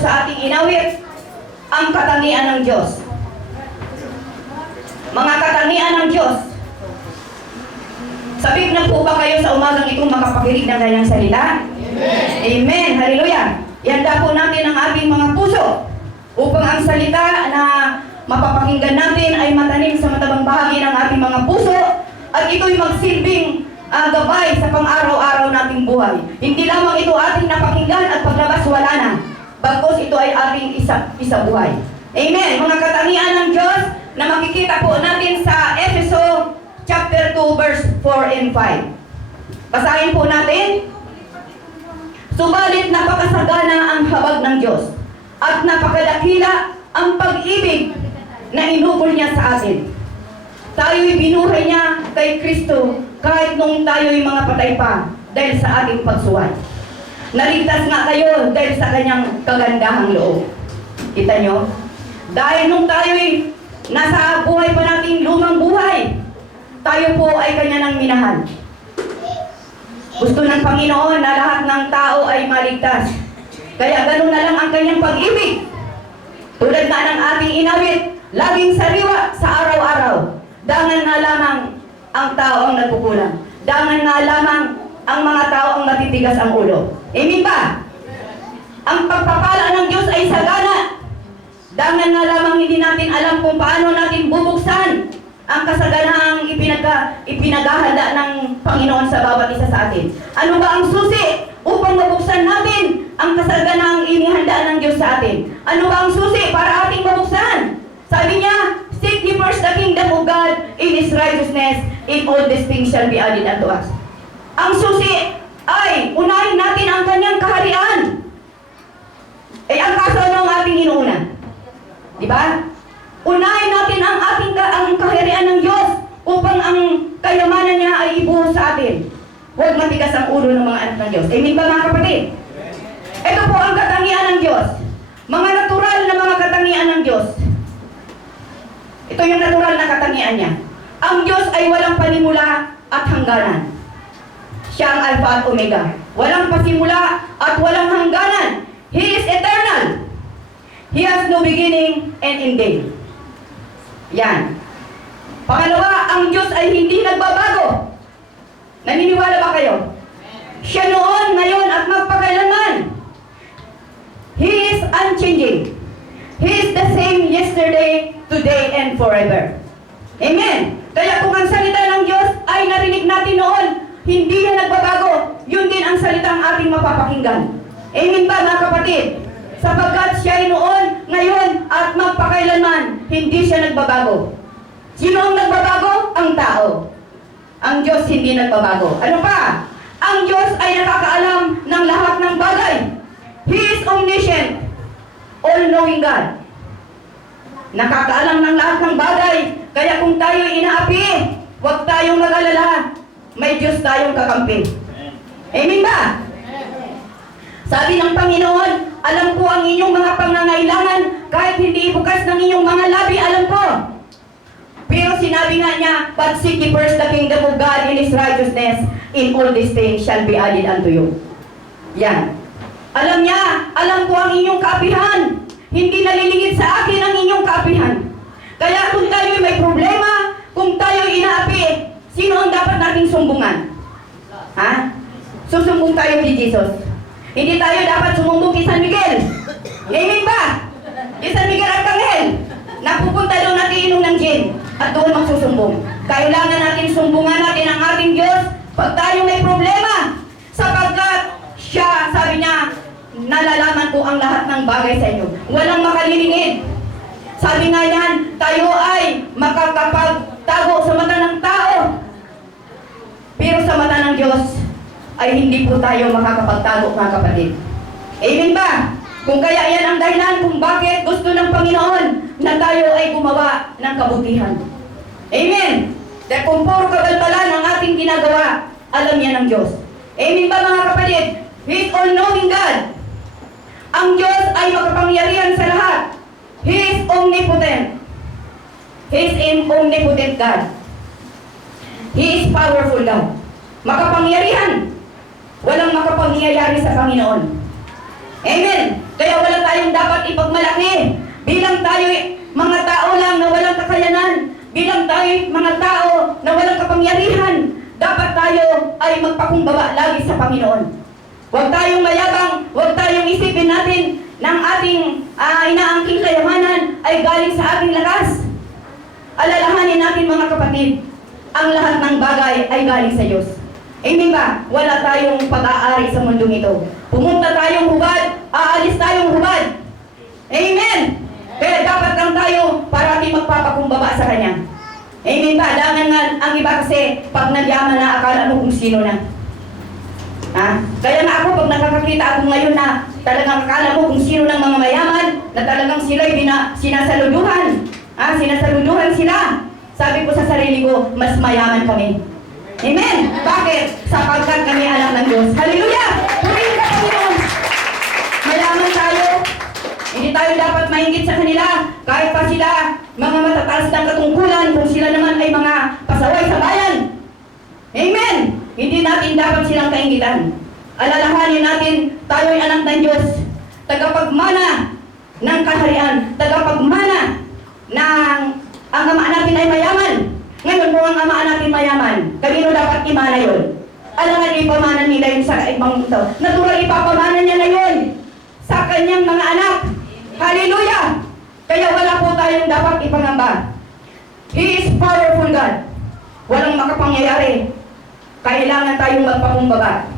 sa ating inawit, ang katangian ng Diyos. Mga katangian ng Diyos. Sabik na po ba kayo sa umagang itong makapakinig ng kanyang salita? Amen. Amen. Hallelujah. Ihanda po natin ang ating mga puso upang ang salita na mapapakinggan natin ay matanim sa matabang bahagi ng ating mga puso at ito'y magsilbing gabay sa pang-araw-araw nating buhay. Hindi lamang ito ating napakinggan at paglabas wala na, bagkus ito ay ating isa buhay. Amen. Mga katangian ng Diyos na makikita po natin sa Efeso chapter 2 verse 4 and 5. Basahin po natin. Subalit napakasagana ang habag ng Diyos at napakadakila ang pag-ibig na inukol niya sa atin. Tayo'y binuhay niya kay Kristo kahit nung tayo'y mga patay pa dahil sa ating pagsuway. Naligtas nga kayo dahil sa kanyang kagandahang loob. Kita nyo? Dahil nung tayo'y nasa buhay pa nating lumang buhay, tayo po ay kanya nang minahal. Gusto ng Panginoon na lahat ng tao ay maligtas. Kaya ganun na lang ang kanyang pag-ibig. Tulad nga ng ating inawit, laging sariwa sa araw-araw. Dangan nga lamang ang tao ang nagkukulang. Dangan nga lamang ang mga tao ang matitigas ang ulo. Amen ba? Ang pagpapala ng Diyos ay sagana. Dangan nga lamang hindi natin alam kung paano natin bubuksan ang kasaganahang ipinaghahanda ng Panginoon sa bawat isa sa atin. Ano ba ang susi upang mabuksan natin ang kasaganahang inihanda ng Diyos sa atin? Ano ba ang susi para ating mabuksan? Sabi niya, seek ye first the kingdom of God in His righteousness, in all these things shall be added unto us. Ang susi ay unahin natin ang kanyang kaharian. Ang kaso ng ating inuuna. Di ba? Unahin natin ang ating ang kaharian ng Diyos upang ang kayamanan niya ay ibuhos sa atin. Huwag matigas ang ulo ng mga anak ng Diyos. Amen ba mga kapatid? Ito po ang katangian ng Diyos. Mga natural na mga katangian ng Diyos. Ito yung natural na katangian niya. Ang Diyos ay walang panimula at hangganan. Siya ang Alpha at Omega. Walang pasimula at walang hangganan. He is eternal. He has no beginning and ending. Yan. Pangalawa, ang Diyos ay hindi nagbabago. Naniniwala ba kayo? Siya noon, ngayon, at magpakailanman. He is unchanging. He is the same yesterday, today, and forever. Amen. Kaya kung ang salita ng Diyos ay narinig natin noon, hindi na nagbabago, yun din ang salitang ating mapapakinggan. Amen ba mga kapatid? Sapagkat siya ay noon, ngayon, at magpakailanman, hindi siya nagbabago. Sino ang nagbabago? Ang tao. Ang Diyos hindi nagbabago. Ano pa? Ang Diyos ay nakakaalam ng lahat ng bagay. He is omniscient, all-knowing God. Nakakaalam ng lahat ng bagay. Kaya kung tayo inaapi, huwag tayong mag-alala. May Diyos tayong kakampi. Amen ba? Sabi ng Panginoon, alam ko ang inyong mga pangangailangan, kahit hindi ibukas ng inyong mga labi, alam ko. Pero sinabi nga niya, but seek ye first the kingdom of God in His righteousness, in all these things shall be added unto you. Yan. Alam niya, alam ko ang inyong kaapihan. Hindi nalilingid sa akin ang inyong kaapihan. Kaya kung tayo may problema, kung tayo inaapi, sino ang dapat nating sumbungan? Ha? Susumbong tayo kay Jesus. Hindi tayo dapat sumumbong kay San Miguel. Amen ba? Kay San Miguel Arcangel. Napupunta doon natin inom ng gin at doon magsusumbong. Kailangan natin sumbungan natin ang ating Diyos pag tayo may problema. Sapagkat siya, sabi niya, nalalaman ko ang lahat ng bagay sa inyo. Walang makalilingid. Sabi nga yan, tayo ay makakapagtago sa mata ng tao. Pero sa mata ng Diyos, ay hindi po tayo makakapagtago mga kapatid. Amen ba? Kung kaya yan ang dahilan kung bakit gusto ng Panginoon na tayo ay gumawa ng kabutihan. Amen. Dahil kung puro kabalbalan ang ating ginagawa, alam yan ng Diyos. Amen ba mga kapatid? He is all-knowing God. Ang Diyos ay makapangyarihan sa lahat. He is omnipotent. He is an omnipotent God. He is powerful God. Makapangyarihan. Walang makapangyayari sa Panginoon. Amen. Kaya wala tayong mga tao na walang kapangyarihan. Dapat tayo ay magpakumbaba lagi sa Panginoon. Huwag tayong mayabang, huwag tayong isipin natin ng ating inaangking kayamanan ay galing sa ating lakas. Alalahanin natin mga kapatid, ang lahat ng bagay ay galing sa Diyos. Hindi ba? Wala tayong pag-aari sa mundong ito. Pumunta tayong hubad, aalis tayong hubad. Amen! Kaya dapat lang tayo parati magpapakumbaba sa Kanya. Amen ba? Dangan nga ang iba kasi pag nagyaman na akala mo kung sino na. Kaya nga ako pag nakakakita ako ngayon na talagang akala mo kung sino ng mga mayaman na talagang sila'y sinasaluduhan. Sinasaluduhan sila. Sabi ko sa sarili ko, mas mayaman kami. Amen! Bakit? Sapagkat kami anak ng Diyos. Hallelujah! Purihin ka Panginoon! Mayaman tayo. Hindi tayo dapat mahingit sa kanila. Kahit pa sila mga matataas ng katungkulan, kung sila naman ay mga pasaway sa bayan. Amen! Hindi natin dapat silang kaingitan. Alalahanin natin, tayo ay anak ng Diyos. Tagapagmana ng kaharian. Tagapagmana ng ang ama natin ay mayaman. Ngayon, kung ang ama natin mayaman, kanino dapat imana yun? Alangan ipamana nila yun sa ibang ito. Natural ipapamana niya na yun sa kanyang mga anak. Hallelujah! Kaya wala po tayong dapat ipangamba. He is powerful God. Walang makapangyayari. Kailangan tayong magpakumbaba.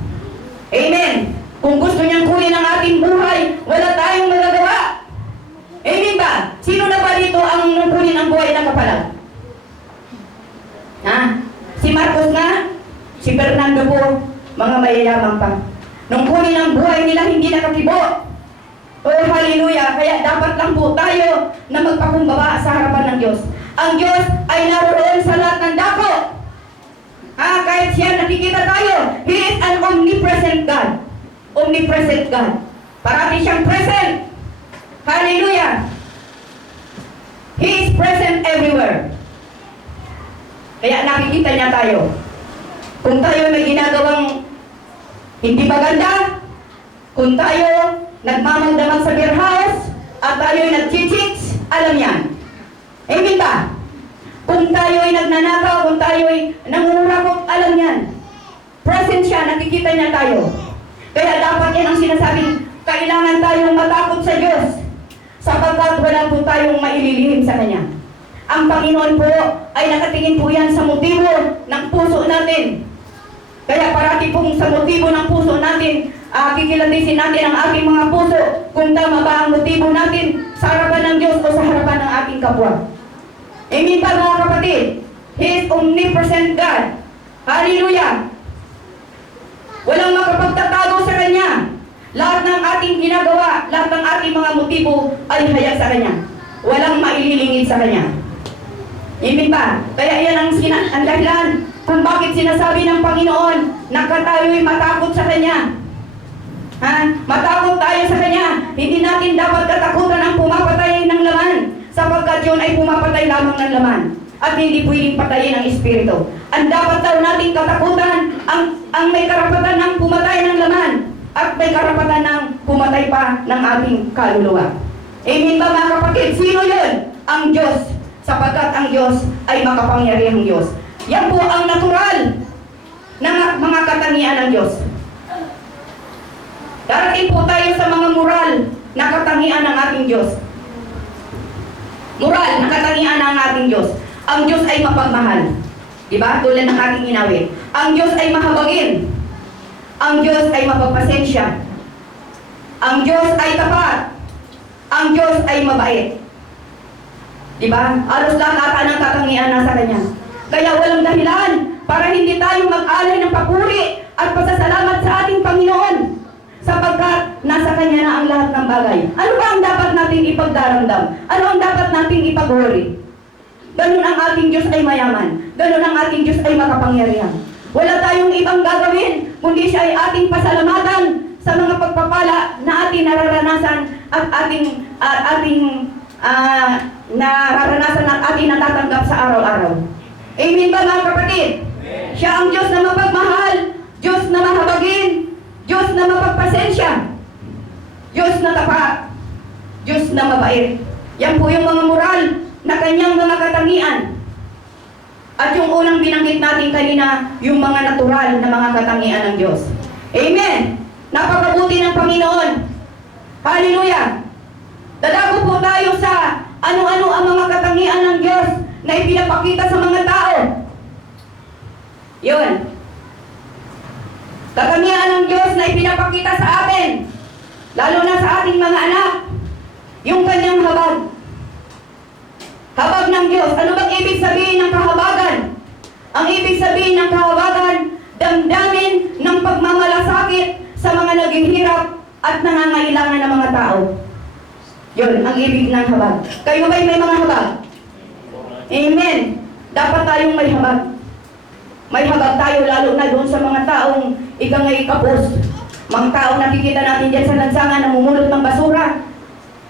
Amen! Kung gusto niyang kunin ang ating buhay, wala tayong magagawa. Amen ba? Sino na ba dito ang kunin ang buhay ng kapalag? Si Marcos nga, si Fernando po, mga mayayamang pa. Nung kunin ang buhay nila, hindi nakakibo. Oh, hallelujah! Kaya dapat lang po tayo na magpakumbaba sa harapan ng Diyos. Ang Diyos ay naroon sa lahat ng dako. Kahit siya nakikita tayo, He is an omnipresent God. Omnipresent God. Parati siyang present. Hallelujah! He is present everywhere. Kaya nakikita niya tayo. Kung tayo may ginagawang hindi maganda, kung tayo nagmamagdamag sa beer house, at tayo ay nag-chits, alam yan. Amen ba? Kung tayo ay nagnanakaw, kung tayo ay nangungurakot, alam yan. Present siya, nakikita niya tayo. Kaya dapat yan ang sinasabing, kailangan tayong matakot sa Diyos, sapagkat wala po tayong maililihim sa Kanya. Ang Panginoon po ay nakatingin po yan sa motibo ng puso natin. Kaya parati pong sa motibo ng puso natin, kikilatisin natin ang ating mga puso kung tama ba ang motibo natin sa harapan ng Diyos o sa harapan ng ating kapwa. Amen ba mga kapatid? He is omnipresent God. Hallelujah! Walang makapagtatago sa Kanya. Lahat ng ating ginagawa, lahat ng ating mga motibo ay hayag sa Kanya. Walang maililingid sa Kanya. Amen ba? Kaya yan ang dahilan kung bakit sinasabi ng Panginoon na tayo'y matakot sa Kanya. Matakot tayo sa Kanya. Hindi natin dapat katakutan ang pumapatay ng laman, sapagkat yun ay pumapatay lamang ng laman at hindi pwedeng patayin ang espiritu. Ang dapat daw nating katakutan ang may karapatan ng pumatay ng laman at may karapatan ng pumatay pa ng ating kaluluwa. Amen ba mga kapatid? Sino yun? Ang Diyos, sapagkat ang Diyos ay makapangyarihang Diyos. Yan po ang natural na mga katangian ng Diyos. Darating po tayo sa mga moral na katangian ng ating Diyos. Moral na katangian ng ating Diyos. Ang Diyos ay mapagmahal. Diba? Tulad ng ating inawit. Ang Diyos ay mahabagin. Ang Diyos ay mapagpasensya. Ang Diyos ay tapat. Ang Diyos ay mabait. Diba? Alos lahat ata ng katangian nasa Kanya. Kaya walang dahilan para hindi tayo mag-alay ng papuri at pasasalamat sa ating Panginoon, sapagkat nasa Kanya na ang lahat ng bagay. Ano ba ang dapat nating ipagdaramdam? Ano ang dapat nating ipag-worry? Ganun ang ating Diyos ay mayaman. Ganun ang ating Diyos ay makapangyarihan. Wala tayong ibang gagawin, kundi siya ay ating pasalamatan sa mga pagpapala na ating nararanasan at ating nararanasan at ating natatanggap sa araw-araw. Amen ba mga kapatid? Amen. Siya ang Diyos na mapagmahal, Diyos na mahabagin, Diyos na mapagpasensya, Diyos na tapat, Diyos na mabait. Yan po yung mga moral na Kanyang mga katangian. At yung unang binanggit natin kanina, yung mga natural na mga katangian ng Diyos. Amen! Napakabuti ng Panginoon. Hallelujah! Dadago po tayo sa ano-ano ang mga katangian ng Diyos na ipinapakita sa mga tao. Yun. Katangian ng Diyos na ipinapakita sa atin, lalo na sa ating mga anak, yung kanyang habag. Habag ng Diyos. Ano bang ibig sabihin ng kahabagan? Ang ibig sabihin ng kahabagan, damdamin ng pagmamalasakit sa mga naghihirap at nangangailangan ng mga tao. Yun, ang ibig ng habag. Kayo ba'y may mga habag? Amen. Dapat tayong may habag. May habag tayo lalo na doon sa mga taong ikangay kapos. Mga taong nakikita natin dyan sa lansangan namumulot ng basura.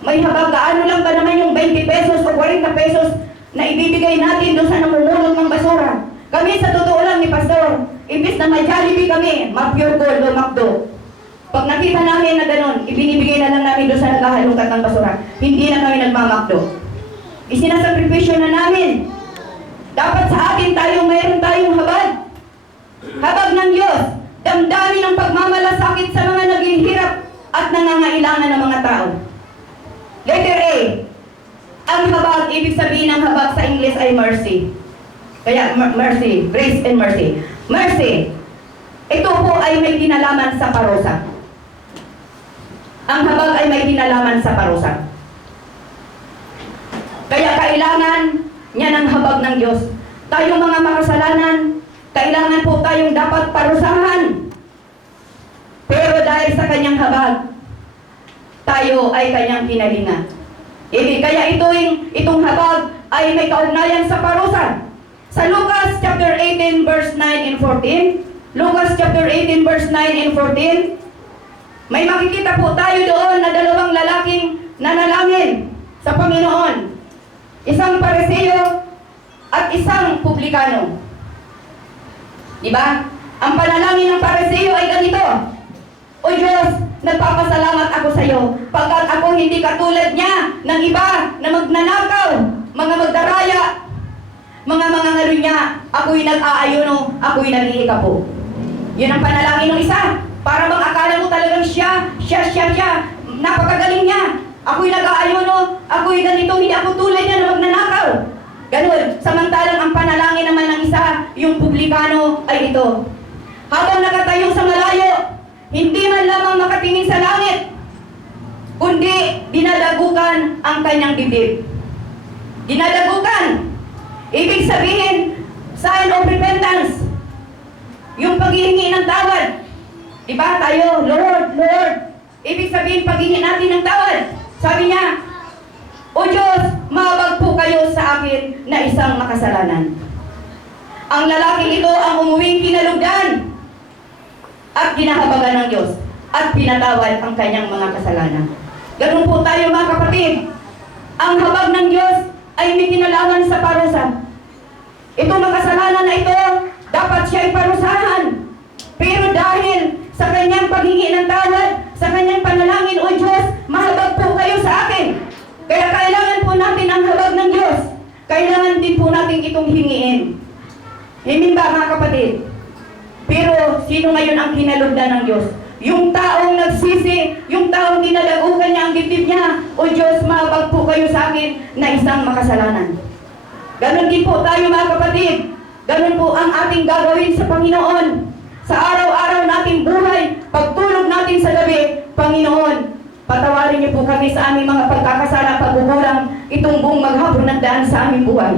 May habag, gaano lang ba naman yung 20 pesos o 40 pesos na ibibigay natin doon sa namumulot ng basura? Kami sa totoo lang ni Pastor, imbis na may Jollibee kami, ma-Pure Gold o McDo. Pag nakita namin na gano'n, ibinibigay na lang namin doon sa naghahalungkat ng basura. Hindi na kami nagmamakdo. Isinasakripisyo na namin. Dapat sa atin mayroon tayong habag. Habag ng Diyos. Damdamin ng pagmamalasakit sa mga naghihirap at nangangailangan ng mga tao. Letter A. Ang habag, ibig sabihin ng habag sa English ay mercy. Kaya mercy, grace and mercy. Mercy. Ito po ay may kinalaman sa parusa. Ang habag ay may kinalaman sa parusa. Kaya kailangan niya ng habag ng Diyos. Tayong mga makasalanan, kailangan po tayong dapat parusahan. Pero dahil sa kanyang habag, tayo ay kanyang kinalinga. Kaya itong habag ay may kaugnayan sa parusa. Sa Lucas chapter 18 verse 9 and 14, Lucas chapter 18 verse 9 and 14, may makikita po tayo doon na dalawang lalaking nanalangin sa Panginoon. Isang Pariseo at isang publikano. Diba? Ang panalangin ng Pariseo ay ganito: O Diyos, nagpapasalamat ako sa iyo pagkat ako hindi katulad niya ng iba na magnanakaw, mga magdaraya, mga ngalunya. Ako'y nag-aayuno, ako'y nag-iikapo. Yun ang panalangin ng isa. Para bang akala mo talagang siya. Napakagaling niya. Ako'y nag-aayuno, ako'y ganito, hindi ako tulad niya na magnanakaw. Ganun. Samantalang ang panalangin naman ng isa, yung publikano, ay ito: habang nakatayo sa malayo, hindi man lamang makatingin sa langit, kundi dinadagukan ang kanyang dibdib. Dinadagukan. Ibig sabihin, sign of repentance. Yung paghihingi ng tawad. Diba tayo, Lord, Lord. Ibig sabihin, paghingi natin ng tawad. Sabi niya, O Diyos, mahabag po kayo sa akin na isang makasalanan. Ang lalaking ito ang umuwing kinalugdan at ginahabagan ng Diyos at pinatawad ang kanyang mga kasalanan. Ganun po tayo mga kapatid. Ang habag ng Diyos ay may kinalaman sa parusa. Itong makasalanan na ito, dapat siya ay parusahan. Pero dahil sa kanyang paghingi ng tawad, sa kanyang panalangin, O Diyos, mahabag po kayo sa akin. Kaya kailangan po natin ang habag ng Diyos. Kailangan din po natin itong hingiin. Hindi ba mga kapatid? Pero sino ngayon ang kinalugdan ng Diyos? Yung taong nagsisi, yung taong dinadagukan niya ang dibdib niya, O Diyos, mahabag po kayo sa akin na isang makasalanan. Ganon din po tayo mga kapatid. Ganon po ang ating gagawin sa Panginoon. Sa araw-araw nating buhay, pagtulog natin sa gabi, Panginoon, patawarin niyo po kami sa aming mga pagkakasala, pagkukulang, itong buong maghapon ng daan sa aming buhay.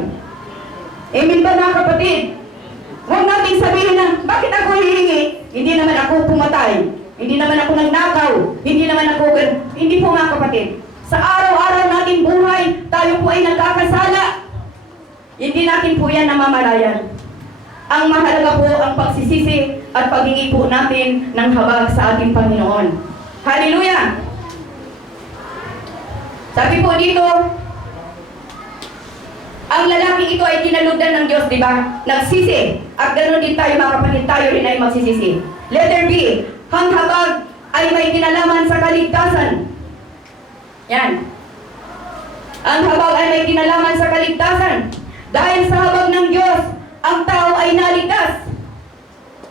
Amen ba mga kapatid? Huwag natin sabihin na, bakit ako hihingi? Hindi naman ako pumatay. Hindi naman ako nagnakaw. Hindi naman ako... Hindi po mga kapatid. Sa araw-araw nating buhay, tayo po ay nagkakasala. Hindi natin po yan namamalayan. Ang mahalaga po ang pagsisisi at paghingi po natin ng habag sa ating Panginoon. Hallelujah! Sabi po dito, ang lalaki ito ay kinalugdan ng Diyos, di ba? Nagsisi. At ganoon din tayo mga kapatid, tayo rin ay magsisisi. Letter B, ang habag ay may kinalaman sa kaligtasan. Yan. Ang habag ay may kinalaman sa kaligtasan. Dahil sa habag ng Diyos, ang tao ay naligtas.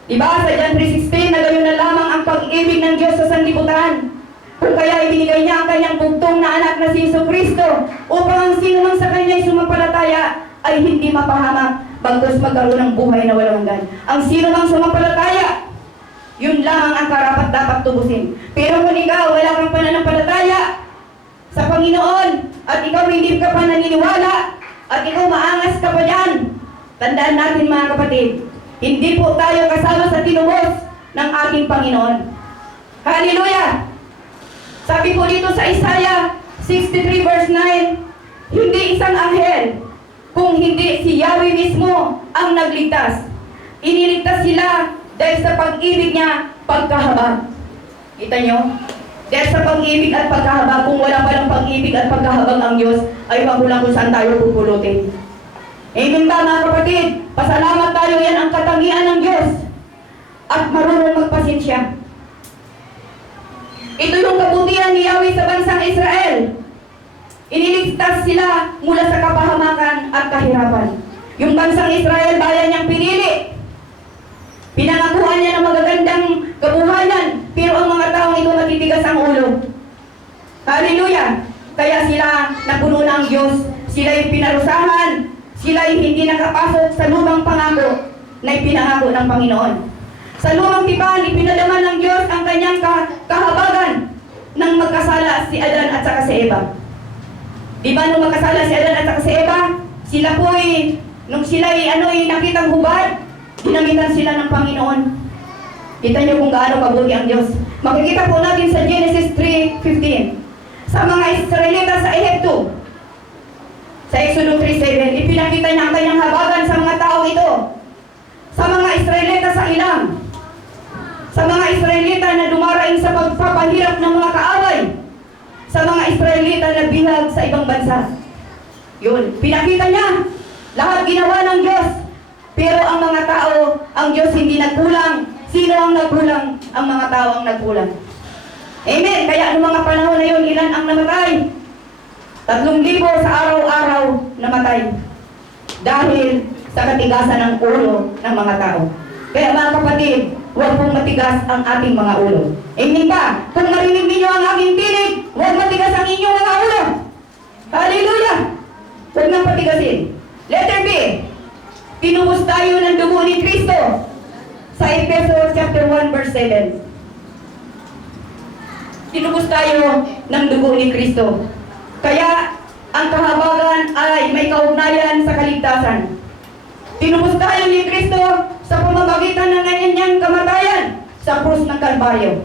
Diba sa John 3:16 na gayon na lamang ang pag-ibig ng Diyos sa sanlibutan, kung kaya ibinigay niya ang kanyang bugtong na anak na si Jesucristo upang ang sino man sa kanya ay sumampalataya ay hindi mapahamak, bagkus magkaroon ng buhay na walang hanggan. Ang sino mang sumampalataya, yun lamang ang karapat dapat tubusin. Pero kung ikaw wala kang pananampalataya sa Panginoon at ikaw hindi ka pa naniniwala at ikaw maangas ka pa dyan, tandaan natin mga kapatid, hindi po tayo kasama sa tinubos ng ating Panginoon. Hallelujah! Sabi po dito sa Isaiah 63 verse 9, hindi isang anghel, kung hindi si Yahweh mismo ang nagligtas. Iniligtas sila dahil sa pag-ibig niya pagkahabag. Kita nyo? Dahil sa pag-ibig at pagkahabag, kung wala palang pag-ibig at pagkahabag ang Diyos, ay magulang kung saan tayo pupulutin. Amen ba mga kapatid? Pasalamat tayo, yan ang katangian ng Diyos. At marunong magpasensya. Ito yung kabutihan ni Yahweh sa bansang Israel. Iniligtas sila mula sa kapahamakan at kahirapan. Yung bansang Israel, bayan niyang pinili. Pinangakuhan niya ng magagandang kabuhayan, pero ang mga taong ito matitigas ang ulo. Hallelujah! Kaya sila napuno ng Diyos, sila'y pinarusahan, sila'y hindi nakapasok sa lumang pangako na ipinangako ng Panginoon. Sa lumang tipan, ipinadama ng Diyos ang kanyang kahabagan nang magkasala si Adan at saka si Eva. Di ba nung magkasala si Adan at saka si Eva, sila po nung sila nakitang hubad, ginamitan sila ng Panginoon. Kita niyo kung gaano kabuti ang Diyos. Makikita po natin sa Genesis 3:15. Sa mga Israelita sa Ehipto, sa Exodus 3:7, ipinakita niya ang kanyang habagan sa mga tao ito. Sa mga Israelita sa Ilang, sa mga Israelita na dumaraing sa pagpapahirap ng mga kaaway, sa mga Israelita na bihag sa ibang bansa. Yun, pinakita niya, lahat ginawa ng Diyos. Pero ang mga tao, ang Diyos hindi nagkulang. Sino ang nagkulang? Ang mga tao ang nagkulang. Amen. Kaya noong mga panahon na yun, ilan ang namatay? 3,000 sa araw-araw namatay. Dahil sa katigasan ng ulo ng mga tao. Kaya mga kapatid, huwag pong matigas ang ating mga ulo. Amen ba? Kung marinig ninyo ang aking tinig, huwag matigas ang inyong mga ulo. Hallelujah! Huwag nang patigasin. Letter B. Tinubos tayo ng dugo ni Kristo sa Efeso chapter 1 verse 7. Tinubos tayo ng dugo ni Kristo. Kaya ang kahabagan ay may kaugnayan sa kaligtasan. Tinubos tayo ni Kristo sa pamamagitan ng kanyang kamatayan sa krus ng Kalbaryo.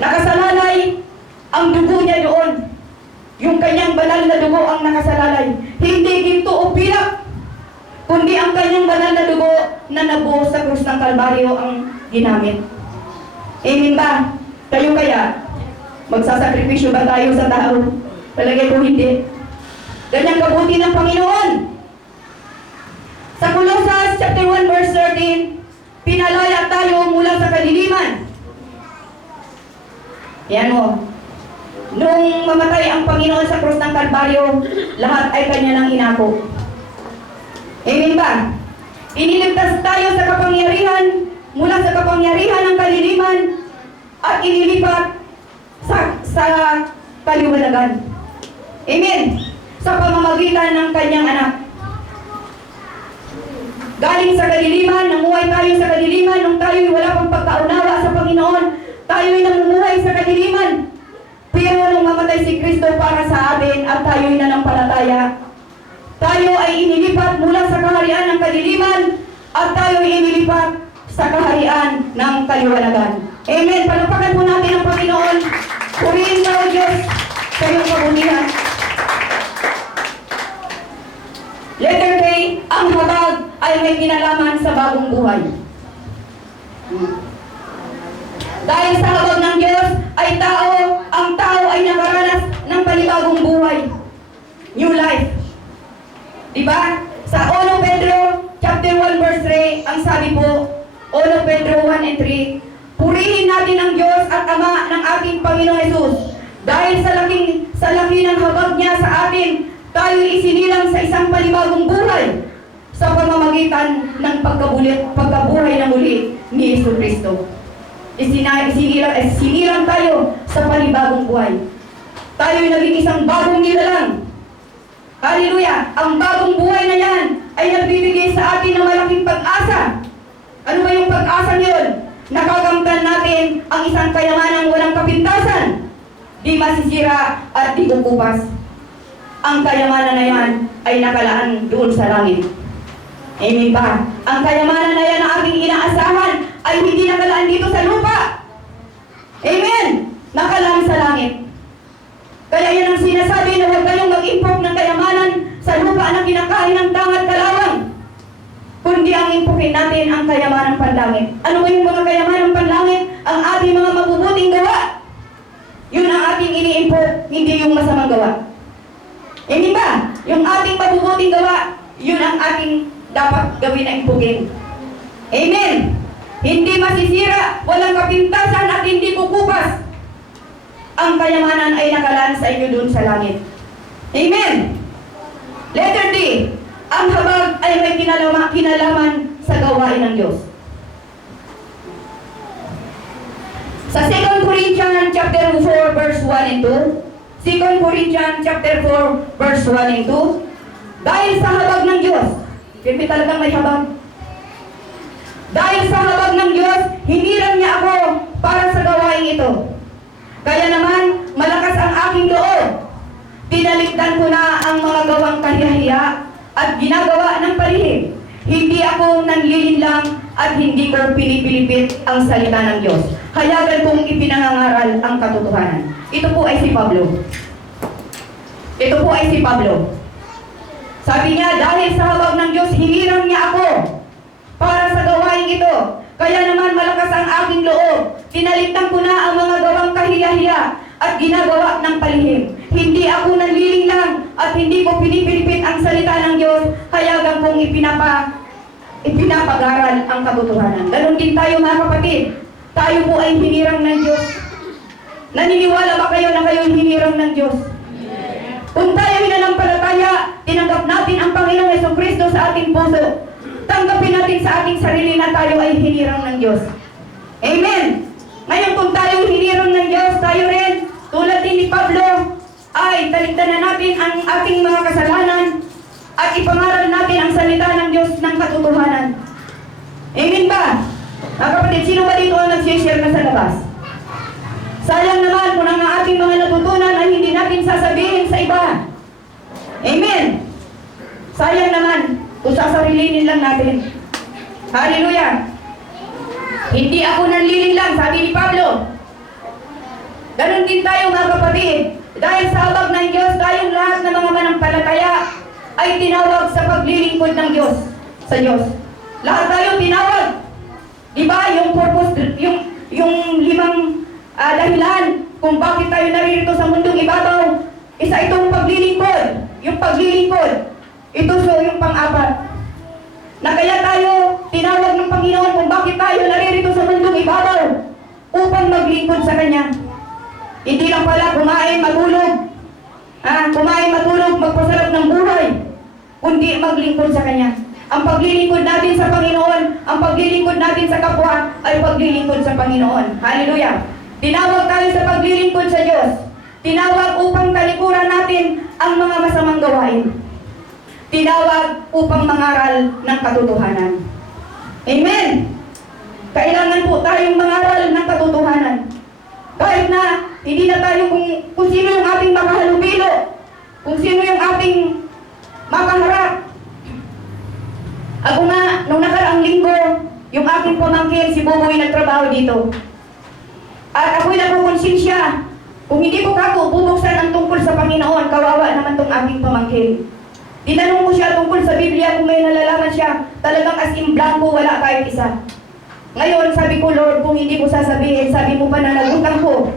Nakasalalay ang dugo niya doon. Yung kanyang banal na dugo ang nakasalalay. Hindi ginto o pilak, kundi ang kanyang banal na dugo na nabuhos sa krus ng Kalbaryo ang ginamit. Amen ba? Kayo kaya, magsasakripisyo ba tayo sa tao? Palagay ko hindi. Ganyang kabuti ng Panginoon. Sa Colossus chapter 1 verse 13, pinalaya tayo mula sa kadiliman. Yan mo. Nung mamatay ang Panginoon sa krus ng Kalbaryo, lahat ay kanya nang inako. Amen ba? Iniligtas tayo sa kapangyarihan, mula sa kapangyarihan ng kaliliman, at inilipat sa kaliwanagan. Amen. Sa pamamagitan ng kanyang anak. Galing sa kadiliman, namuhay tayo sa kadiliman, nung tayo'y wala pang pagkaunawa sa Panginoon, tayo'y namumuhay sa kadiliman. Pero nung mamatay si Kristo para sa atin at tayo'y nanampalataya, tayo ay inilipat mula sa kaharian ng kadiliman at tayo'y inilipat sa kaharian ng kaliwanagan. Amen. Palakpakan po natin ang Panginoon. Purihin ka, O Diyos, sa iyong kabutihan. Letter K, ang habag ay may kinalaman sa bagong buhay. Dahil sa habag ng Diyos ay ang tao ay nakaranas ng panibagong buhay. New life. Diba? Sa 1 Pedro chapter 1 verse 3, ang sabi po, 1 Pedro 1 and 3, purihin natin ang Diyos at Ama ng ating Panginoong Jesus. Dahil sa laki ng habag niya sa atin, tayo isinilang sa isang panibagong buhay sa pamamagitan ng pagkabuhay na muli ni Jesucristo. Isinilang tayo sa panibagong buhay. Tayo'y naging isang bagong nilalang. Hallelujah! Ang bagong buhay na yan ay nagbibigay sa atin ng malaking pag-asa. Ano ba yung pag-asa ngayon? Nakakamtan natin ang isang kayamanang walang kapintasan, di masisira at di kukupas. Ang kayamanan na yan ay nakalaan doon sa langit. Amen ba? Ang kayamanan na yan na ating inaasahan ay hindi nakalaan dito sa lupa. Amen! Nakalaan sa langit. Kaya yan ang sinasabi na huwag kayong mag-import ng kayamanan sa lupa na kinakain ng tangat kalawang. Kundi ang impukin natin ang kayamanang panlangit. Ano ba yung mga kayamanang panlangit? Ang ating mga mabubuting gawa. Yun ang ating ini-import, hindi yung masamang gawa. Hindi ba? Yung ating mabubuting gawa, yun ang ating dapat gawin na impukin. Amen! Hindi masisira, walang kapintasan at hindi kukupas. Ang kayamanan ay nakalaan sa inyo doon sa langit. Amen! Letter D. Ang habag ay may kinalaman sa gawain ng Diyos. Sa 2 Corinthians chapter 4 verse 1 and 2, 2 Corinthians chapter 4 verse 1 and 2, dahil sa habag ng Diyos, kasi talagang may habag. Dahil sa habag ng Diyos, hiniram niya ako para sa gawain ito. Kaya naman, malakas ang aking loob. Pinaligdan ko na ang mga gawang kahihiya at ginagawa ng palihim. Hindi ako nanlilinlang at hindi ko pinipilipit ang salita ng Diyos. Hayagan kong ipinangangaral ang katotohanan. Ito po ay si Pablo. Ito po ay si Pablo. Sabi niya, dahil sa habag ng Diyos, hiniram niya ako para sa gawain ito. Kaya naman malakas ang aking loob. Pinaligtan ko na ang mga gawang kahiya-hiya at ginagawa ng palihim. Hindi ako nanlilinglang at hindi ko pinipilipit ang salita ng Diyos. Hayagan kong ipinapag-aral ang katotohanan. Ganon din tayo mga kapatid. Tayo po ay hinirang ng Diyos. Naniniwala ba kayo na kayo hinirang ng Diyos? Kung tayo hinanampalataya, tinanggap natin ang Panginoong Jesucristo sa ating puso. Tanggapin natin sa ating sarili na tayo ay hinirang ng Diyos. Amen! Ngayon kung tayo hinirang ng Diyos, tayo rin, tulad din ni Pablo, ay taligdan na natin ang ating mga kasalanan at ipangaral natin ang salita ng Diyos ng katotohanan. Amen ba? Mga kapatid, sino ba dito ang nag-share na sa labas? Sayang naman kung ang ating mga natutunan ay hindi natin sasabihin sa iba. Amen! Sayang naman kung sasarilinin lang natin. Hallelujah! Hindi ako nanlilinlang, sabi ni Pablo. Ganon din tayo mga kapatid. Dahil sa habag ng Diyos, tayong lahat ng mga manampalataya ay tinawag sa paglilingkod ng Diyos, sa Diyos. Lahat tayo tinawag. Diba? Yung purpose, yung limang dahilan kung bakit tayo naririto sa mundong ibabaw. Isa itong paglilingkod. Yung paglilingkod. Ito yung pang-apat. Na kaya tayo tinawag ng Panginoon kung bakit tayo naririto sa mundong ibabaw upang maglingkod sa Kanya. Hindi lang pala kumain, matulog. Kumain, matulog, magpasarap ng buhay. Kundi maglingkod sa Kanya. Ang paglilingkod natin sa Panginoon, ang paglilingkod natin sa kapwa, ay paglilingkod sa Panginoon. Hallelujah! Tinawag tayo sa paglilingkod sa Diyos. Tinawag upang talikuran natin ang mga masamang gawain. Tinawag upang mangaral ng katotohanan. Amen! Kailangan po tayong mangaral ng katotohanan. Kahit na hindi na tayo kung sino yung ating makahalubilo, kung sino yung ating makaharap. Ako nga, nung nakaraang linggo, yung aking pamangkin, si Buboy, nagtrabaho dito. At ako'y nagkukonsensya. Kung hindi ko kako bubuksan ang tungkol sa Panginoon, kawawa naman tong aking pamangkin. Tinanong ko siya tungkol sa Biblia kung may nalalaman siya. Talagang as in blanco, wala kahit isa. Ngayon, sabi ko, Lord, kung hindi ko sasabihin, sabi mo pananagutan ko.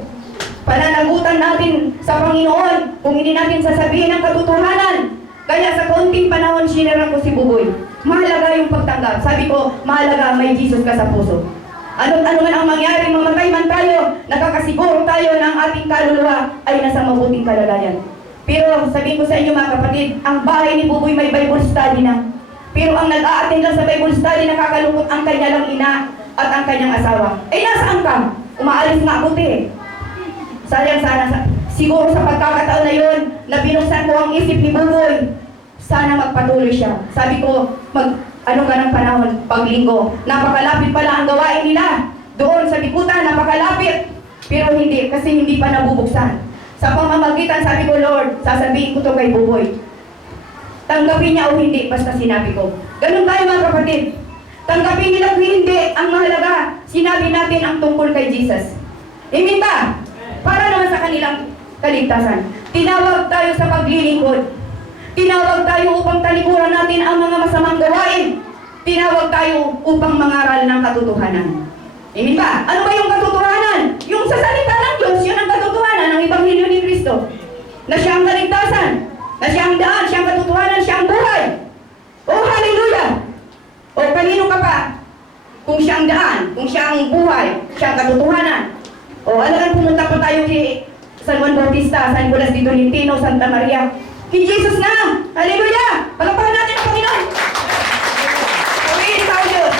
Pananagutan natin sa Panginoon kung hindi natin sasabihin ang katotohanan. Kaya sa kaunting panahon, sinara ko si Buboy. Mahalaga yung pagtanggap. Sabi ko, mahalaga may Jesus ka sa puso. Ano man ang mangyari, mamatay man tayo, nakakasiguro tayo na ang ating kaluluwa ay nasa mabuting kalagayan. Pero sabihin ko sa inyo mga kapatid, ang bahay ni Buboy may Bible study na. Pero ang nag-a-attend lang sa Bible study, nakakalungkot ang kanya lang ina at ang kanyang asawa. Eh nasaan ka? Umaalis nga buti. Sayang sana. Siguro sa pagkakataon na yun, na binuksan ko ang isip ni Buboy, sana magpatuloy siya. Sabi ko, ano ka ng panahon, paglinggo. Napakalapit pala ang gawain nila. Doon sa Bikutan, napakalapit. Pero hindi, kasi hindi pa nabubuksan. Sa pamamagitan, sabi ko, Lord, sasabihin ko to kay Buboy. Tanggapin niya o hindi, basta sinabi ko. Ganun tayo mga kapatid. Tanggapin nila o hindi, ang mahalaga, sinabi natin ang tungkol kay Jesus. Amen ba? Para naman sa kanilang kaligtasan. Tinawag tayo sa paglilingkod. Tinawag tayo upang talikuran natin ang mga masamang gawain. Tinawag tayo upang mangaral ng katotohanan. Amen ba? Ano ba yung katotohanan? Yung sa salita ng Diyos, yun ang katotohanan ng Ebanghelyo ni Kristo. Na siya ang kaligtasan, na siya ang daan, siya ang katotohanan, siya ang buhay. Oh, hallelujah! O kanino ka pa? Kung siya ang daan, kung siya ang buhay, siya ang katotohanan. O alam, pumunta pa tayo kay San Juan Bautista, San Nicolas de Tolentino, Santa Maria. Kay Jesus na! Hallelujah! Palakpakan natin ang Panginoon! Purihin tayo Diyos!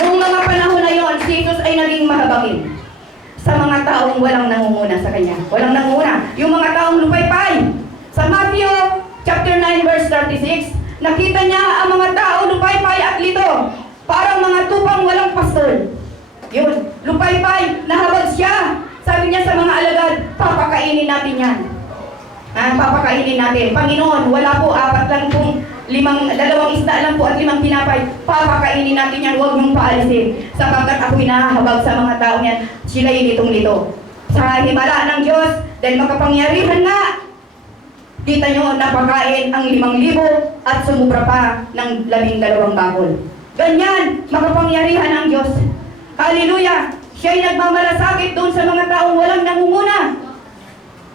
Noong mga panahon na yon, si Jesus ay naging mahabagin sa mga taong walang nangunguna sa Kanya. Walang nangunguna. Yung mga taong lupaypay. Sa Matthew chapter 9 verse 36, nakita niya ang mga tao lupaypay at lito. Parang mga tupang walang pastol. Yun, lupaypay, nahabag siya. Sabi niya sa mga alagad, papakainin natin yan. Papakainin natin. Panginoon, wala po, 2 isda lang po at 5 tinapay. Papakainin natin yan, huwag mong paalisin. Sapagkat ako'y nahahabag sa mga tao niyan, sila'y litong-lito. Sa himala ng Diyos, dahil makapangyarihan nga, kita nyo, napakain ang 5,000 at sumubra pa ng 12 bakol. Ganyan, makapangyarihan ang Diyos. Hallelujah! Siya'y nagmamalasakit doon sa mga taong walang nangunguna.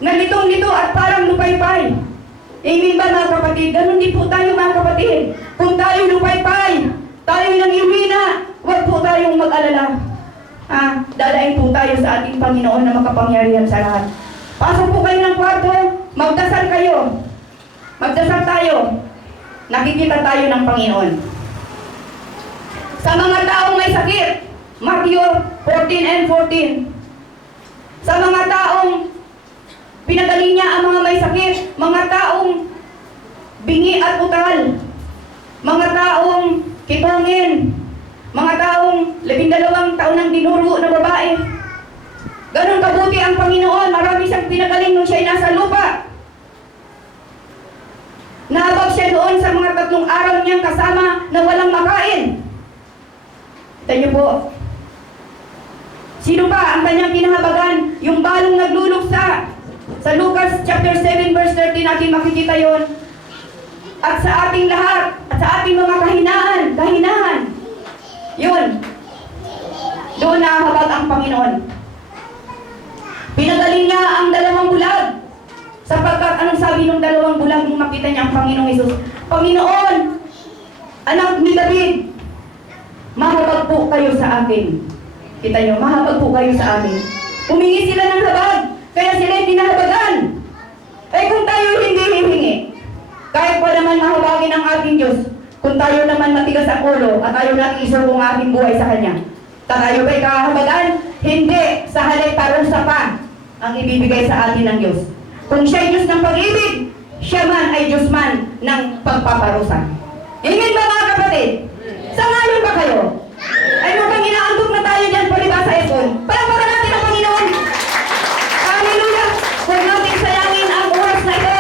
Nalitong-lito at parang lupaypay. Amen ba mga kapatid? Ganun din po tayo mga kapatid. Kung tayo lupaypay, tayo nang iwina, huwag po tayong mag-alala. Dadaing po tayo sa ating Panginoon na makapangyarihan sa lahat. Pasok po kayo ng kwarto, magdasal kayo. Magdasal tayo. Nakikita tayo ng Panginoon. Sa mga taong may sakit, Matthew 14 and 14. Sa mga taong pinagaling niya ang mga may sakit, mga taong bingi at utal, mga taong kitongin, mga taong 12 taon ng dinuro na babae. Ganon kabuti ang Panginoon, marami siyang pinagaling nung siya'y nasa lupa. Nahabag siya doon sa mga 3 araw niyang kasama na walang makain. Kita niyo po, sino pa ang kanyang kinahabagan? Yung balong nagluluksa. Sa Lucas chapter 7 verse 13 natin makikita yon. At sa ating lahat, at sa ating mga kahinahan, yun, doon nahahabag ang Panginoon. Pinagaling niya ang 2 bulag. Sapagkat anong sabi ng 2 bulag nung makita niya ang Panginoong Hesus? Panginoon, anak ni David, mahabag po kayo sa akin. Kita niyo, mahabag po kayo sa amin. Humingi sila ng habag, kaya sila'y dinahabagan. Eh kung tayo hindi hihingi, kahit pa naman mahabagin ang ating Diyos, kung tayo naman matigas ang ulo at tayo natin isurong ang ating buhay sa Kanya, tayo ba'y kahabagan? Hindi, sa halip parusa pa ang ibibigay sa atin ng Diyos. Kung siya'y Diyos ng pag-ibig, siya man ay Diyos man ng pagpaparusa. Amen ba mga kapatid? Sa ngayon ba kayo? Ay mukhang inaantok na tayo dyan palibasa ipon. Palakpakan natin ang Panginoon. Hallelujah! Huwag natin sayangin ang oras na ito,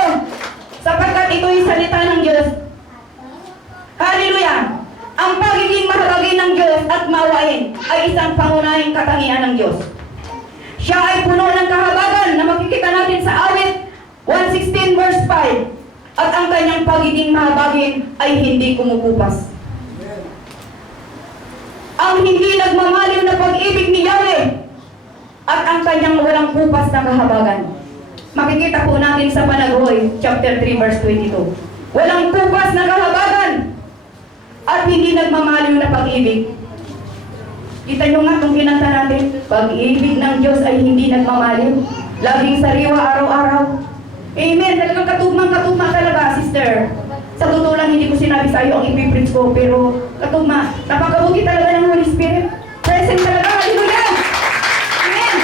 sapagkat ito'y salita ng Diyos. Hallelujah! Ang pagiging mahabagin ng Diyos at mawain ay isang pangunahing katangian ng Diyos. Siya ay puno ng kahabagan na makikita natin sa awit 116 verse 5. At ang kanyang pagiging mahabagin ay hindi kumukupas. Ang hindi nagmamaliw na pag-ibig ni Yahweh at ang kanyang walang kupas na kahabagan. Makikita po natin sa Panagoy, chapter 3, verse 22. Walang kupas na kahabagan at hindi nagmamaliw na pag-ibig. Kita nyo nga kung kinanta natin, pag-ibig ng Diyos ay hindi nagmamaliw. Laging sariwa araw-araw. Amen. Talagang katugmang-katugma talaga, sister. Sa totoo lang, hindi ko sinabi sa iyo ang ipipreach ko, pero katugma. Napakabuti talaga ng Holy Spirit. Present talaga. Hallelujah! Amen.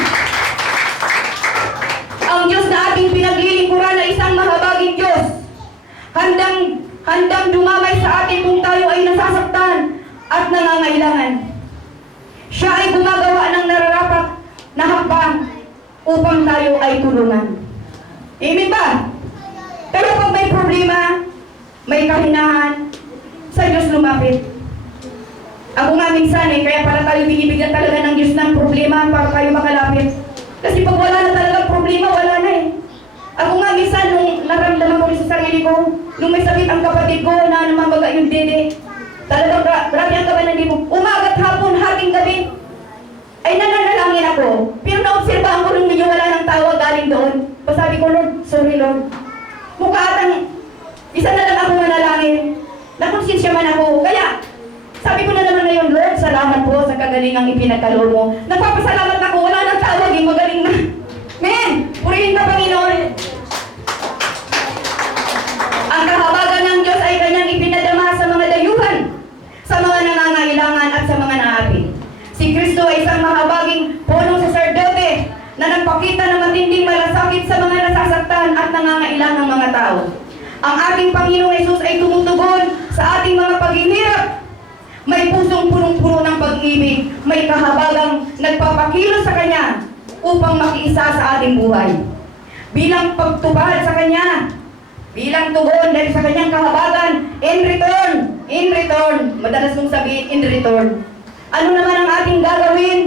Ang Diyos na ating pinaglilingkuran na isang mahabaging Diyos. Handang dumamay sa atin kung tayo ay nasasaktan at nangangailangan. Siya ay gumagawa ng nararapat na hakbang upang tayo ay tulungan. Amen ba? Pero kung may problema, may kahinahan, sa Diyos lumapit. Ako nga minsan kaya pala tayo binibigyan talaga ng Diyos ng problema para tayo makalapit. Kasi pag wala na talagang problema, wala na eh. Ako nga minsan, nung naramdaman ko rin sa sarili ko, nung may sakit ang kapatid ko na namamaga yung dede, talagang grabe ang kabanan di mo. Umagat, hapon, hating gabi, ay nananalangin ako. Pero naobserbahan ko nung medyo wala ng tawag galing doon. Pasabi ko, Lord, sorry Lord. Mukha atang, isa na lang ako manalangin. Nakonsensya man ako. Kaya, sabi ko na naman ngayon, Lord, salamat po sa kagalingang ipinagkaloob mo. Nagpapasalamat ako, wala nang tawag, magaling na. Men, purihin ka Panginoon. Ang kahabagan ng Diyos ay kanyang ipinadama sa mga dayuhan, sa mga nangangailangan at sa mga naapi. Si Kristo ay isang mahabaging punong saserdote na nagpakita ng matinding malasakit sa mga nasasaktan at nangangailangang mga tao. Ang ating Panginoong Hesus ay tumutugon sa ating mga paghihirap. May pusong punong-puno ng pag-ibig, may kahabagang nagpapakilo sa Kanya upang makiisa sa ating buhay. Bilang pagtupad sa Kanya, bilang tugon dahil sa Kanyang kahabagan, in return, madalas mong sabihin, in return. Ano naman ang ating gagawin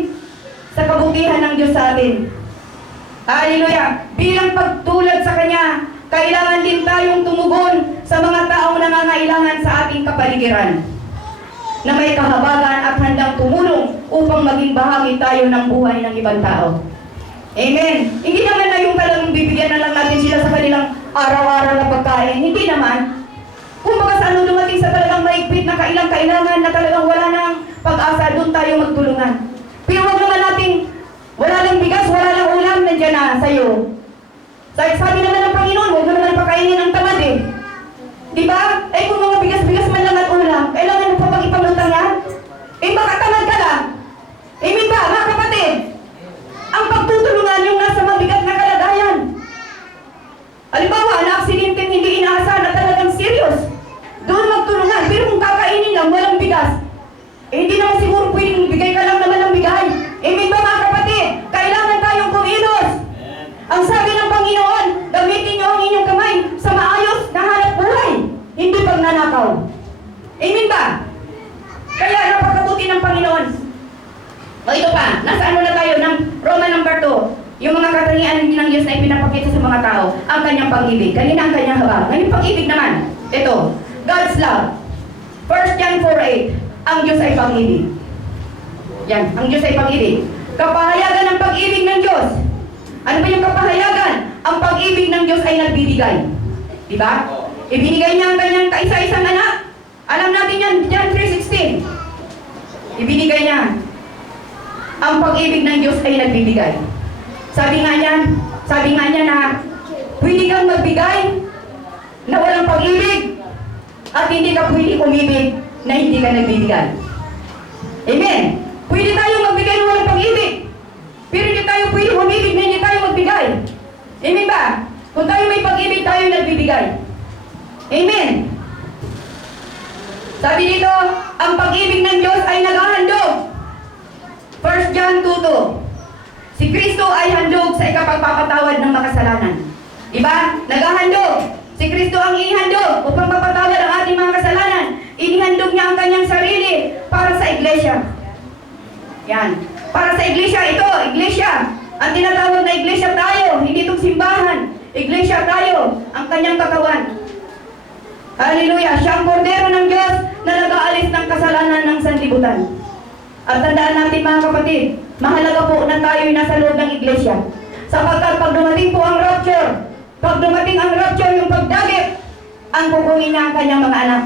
sa kabutihan ng Diyos sa atin? Hallelujah! Bilang pagtulad sa Kanya, kailangan din tayong tumugon sa mga taong nangangailangan sa ating kapaligiran, na may kahabagan at handang tumulong upang maging bahagi tayo ng buhay ng ibang tao. Amen. Hindi naman na yung talagang bibigyan na lang natin sila sa kanilang araw-araw na pagkain. Hindi naman. Kung baka sa ano dumating sa talagang maigpit na kailangan na talagang wala nang pag-asa, doon tayo magtulungan. Pero huwag naman nating wala lang bigas, wala lang ulam, nandiyan na sa'yo. Sabi naman ng Panginoon, huwag naman pakainin ang tamad eh. Diba? Eh kung mga bigas-bigas man lang at ulam, kailangan mo pa pang ipangutang yan? Eh baka tamad ka lang. Amen ba, mga kapatid? Ang pagtutulungan yung nasa mabigat na kalagayan. Halimbawa, na-aksidenteng hindi inaasahan na talagang serious. Doon magtulungan. Pero kung kakainin lang, walang bigas, eh hindi naman siguro pwedeng bigay ka lang naman ng bigay. Amen ba mga kapatid? Kailangan tayong kumilos. Ang sabi ng Panginoon, gamitin niyo ang inyong kamay sa maayos na hanap buhay, hindi pagnanakaw. Amen ba? Kaya napakabuti ng Panginoon. O ito pa, nasa ano na tayo ng Roma number 2. Yung mga katangian ng Diyos na ipinapakita sa mga tao, ang kanyang pag-ibig. Kanina ang kanyang habag. Ngayon pag-ibig naman, ito, God's love. 1 John 4:8, ang Diyos ay pag-ibig. Yan, ang Diyos ay pag-ibig. Kapahayagan ng pag-ibig ng Diyos. Ano ba yung kapahayagan? Ang pag-ibig ng Diyos ay nagbibigay. Diba? Ibinigay niya ang kanyang kaisa-isang anak. Alam natin yan, John 3:16. Ibinigay niya. Ang pag-ibig ng Diyos ay nagbibigay. Sabi nga niya na pwede kang magbigay na walang pag-ibig at hindi ka pwede umibig na hindi ka nagbibigay. Amen. Pwede tayong magbigay na walang pag-ibig, pero hindi tayo pwede umibig na hindi tayo magbigay. Amen ba? Kung tayo may pag-ibig, tayo nagbibigay. Amen. Sabi dito, ang pag-ibig ng Diyos ay naghahandog. 1 John 2:2. Si Kristo ay handog sa ikapagpapatawad ng makasalanan. Diba? Naghahandog. Si Kristo ang ihandog upang mapatawad ang ating mga kasalanan. Inihandog niya ang kanyang sarili para sa iglesia. Yan. Para sa iglesia, ito, iglesia. Ang tinatawag na iglesia tayo, hindi itong simbahan. Iglesia tayo, ang kanyang katawan. Hallelujah! Siya ang kordero ng Diyos na nag-aalis ng kasalanan ng sanlibutan. At tandaan natin mga kapatid, mahalaga po na tayo'y nasa loob ng iglesia. Sapagkat pag dumating po ang rapture, yung pagdagit, ang kukunin niya ang kanyang mga anak.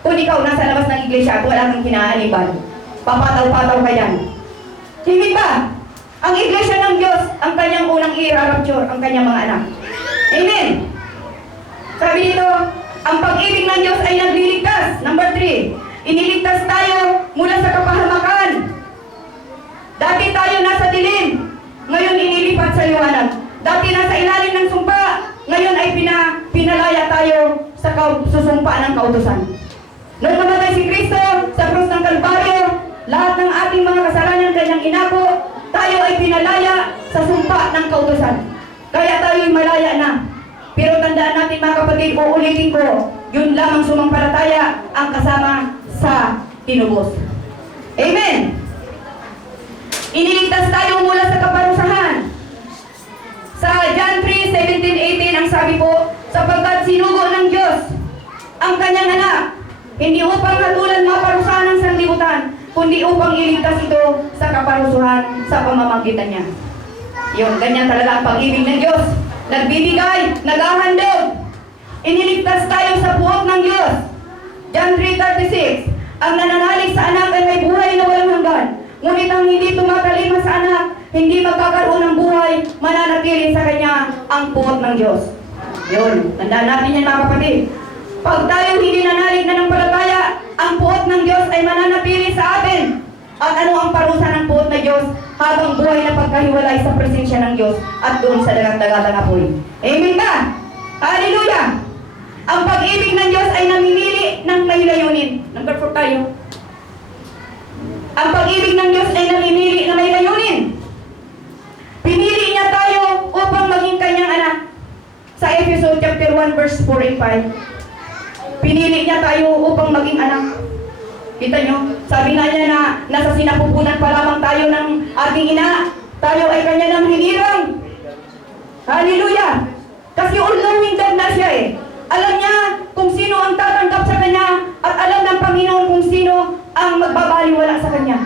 Kung ikaw nasa labas ng iglesia at wala kang kinaaniban, papataw-pataw ka yan. Hindi ba? Ang iglesia ng Diyos, ang kanyang unang i-rapture, ang kanyang mga anak. Amen. Sabi dito, ang pag-ibig ng Diyos ay nagliligtas. Number 3, iniligtas tayo mula sa kapahamakan. Dati tayo nasa dilim, ngayon inilipat sa liwanag. Dati nasa ilalim ng sumpa, ngayon ay pinalaya tayo sa susumpa ng kautusan. Noong namatay si Kristo sa krus ng Kalbaryo, lahat ng ating mga kasalanan kanyang inako, tayo ay pinalaya sa sumpa ng kautusan. Kaya tayo'y malaya na. Pero tandaan natin mga kapatid, uulitin ko, yun lamang sumampalataya ang kasama sa tinubos. Amen! Iniligtas tayo mula sa kaparusahan. Sa John 3:17-18 ang sabi po, sapagkat sinugo ng Diyos ang kanyang anak, hindi upang hatulan maparusahan ng sanlibutan, kundi upang iligtas ito sa kaparusahan sa pamamagitan niya. Yun, ganyan talaga ang pag-ibig ng Diyos. Nagbibigay, naghahandog. Iniligtas tayo sa puot ng Diyos. John 3:36, ang nananalig sa anak ay may buhay na walang hanggan. Ngunit ang hindi tumatalima sa anak, hindi magkakaroon ng buhay, mananatili sa kanya ang puot ng Diyos. Yun, tandaan natin yan mga kapatid. Pag tayo hindi nanalig na ng palataya, ang puot ng Diyos ay mananatili sa atin. At ano ang parusa ng puot na Diyos? Habang buhay na pagkahiwalay sa presensya ng Diyos at doon sa dagat-dagatang apoy. Amen ka? Hallelujah! Ang pag-ibig ng Diyos ay namimili ng may layunin. Number 4 tayo. Ang pag-ibig ng Diyos ay namimili na may layunin. Pinili niya tayo upang maging kanyang anak. Sa Ephesians chapter 1 verse 4 and 5. Pinili niya tayo upang maging anak. Kita nyo? Sabi nga niya na nasa sinapupunan pa lamang tayo ng ating ina. Tayo ay kanya ng hinirang. Hallelujah! Kasi all-knowing God na siya eh. Alam niya kung sino ang tatanggap sa kanya at alam ng Panginoon kung sino ang magbabaliwala sa kanya.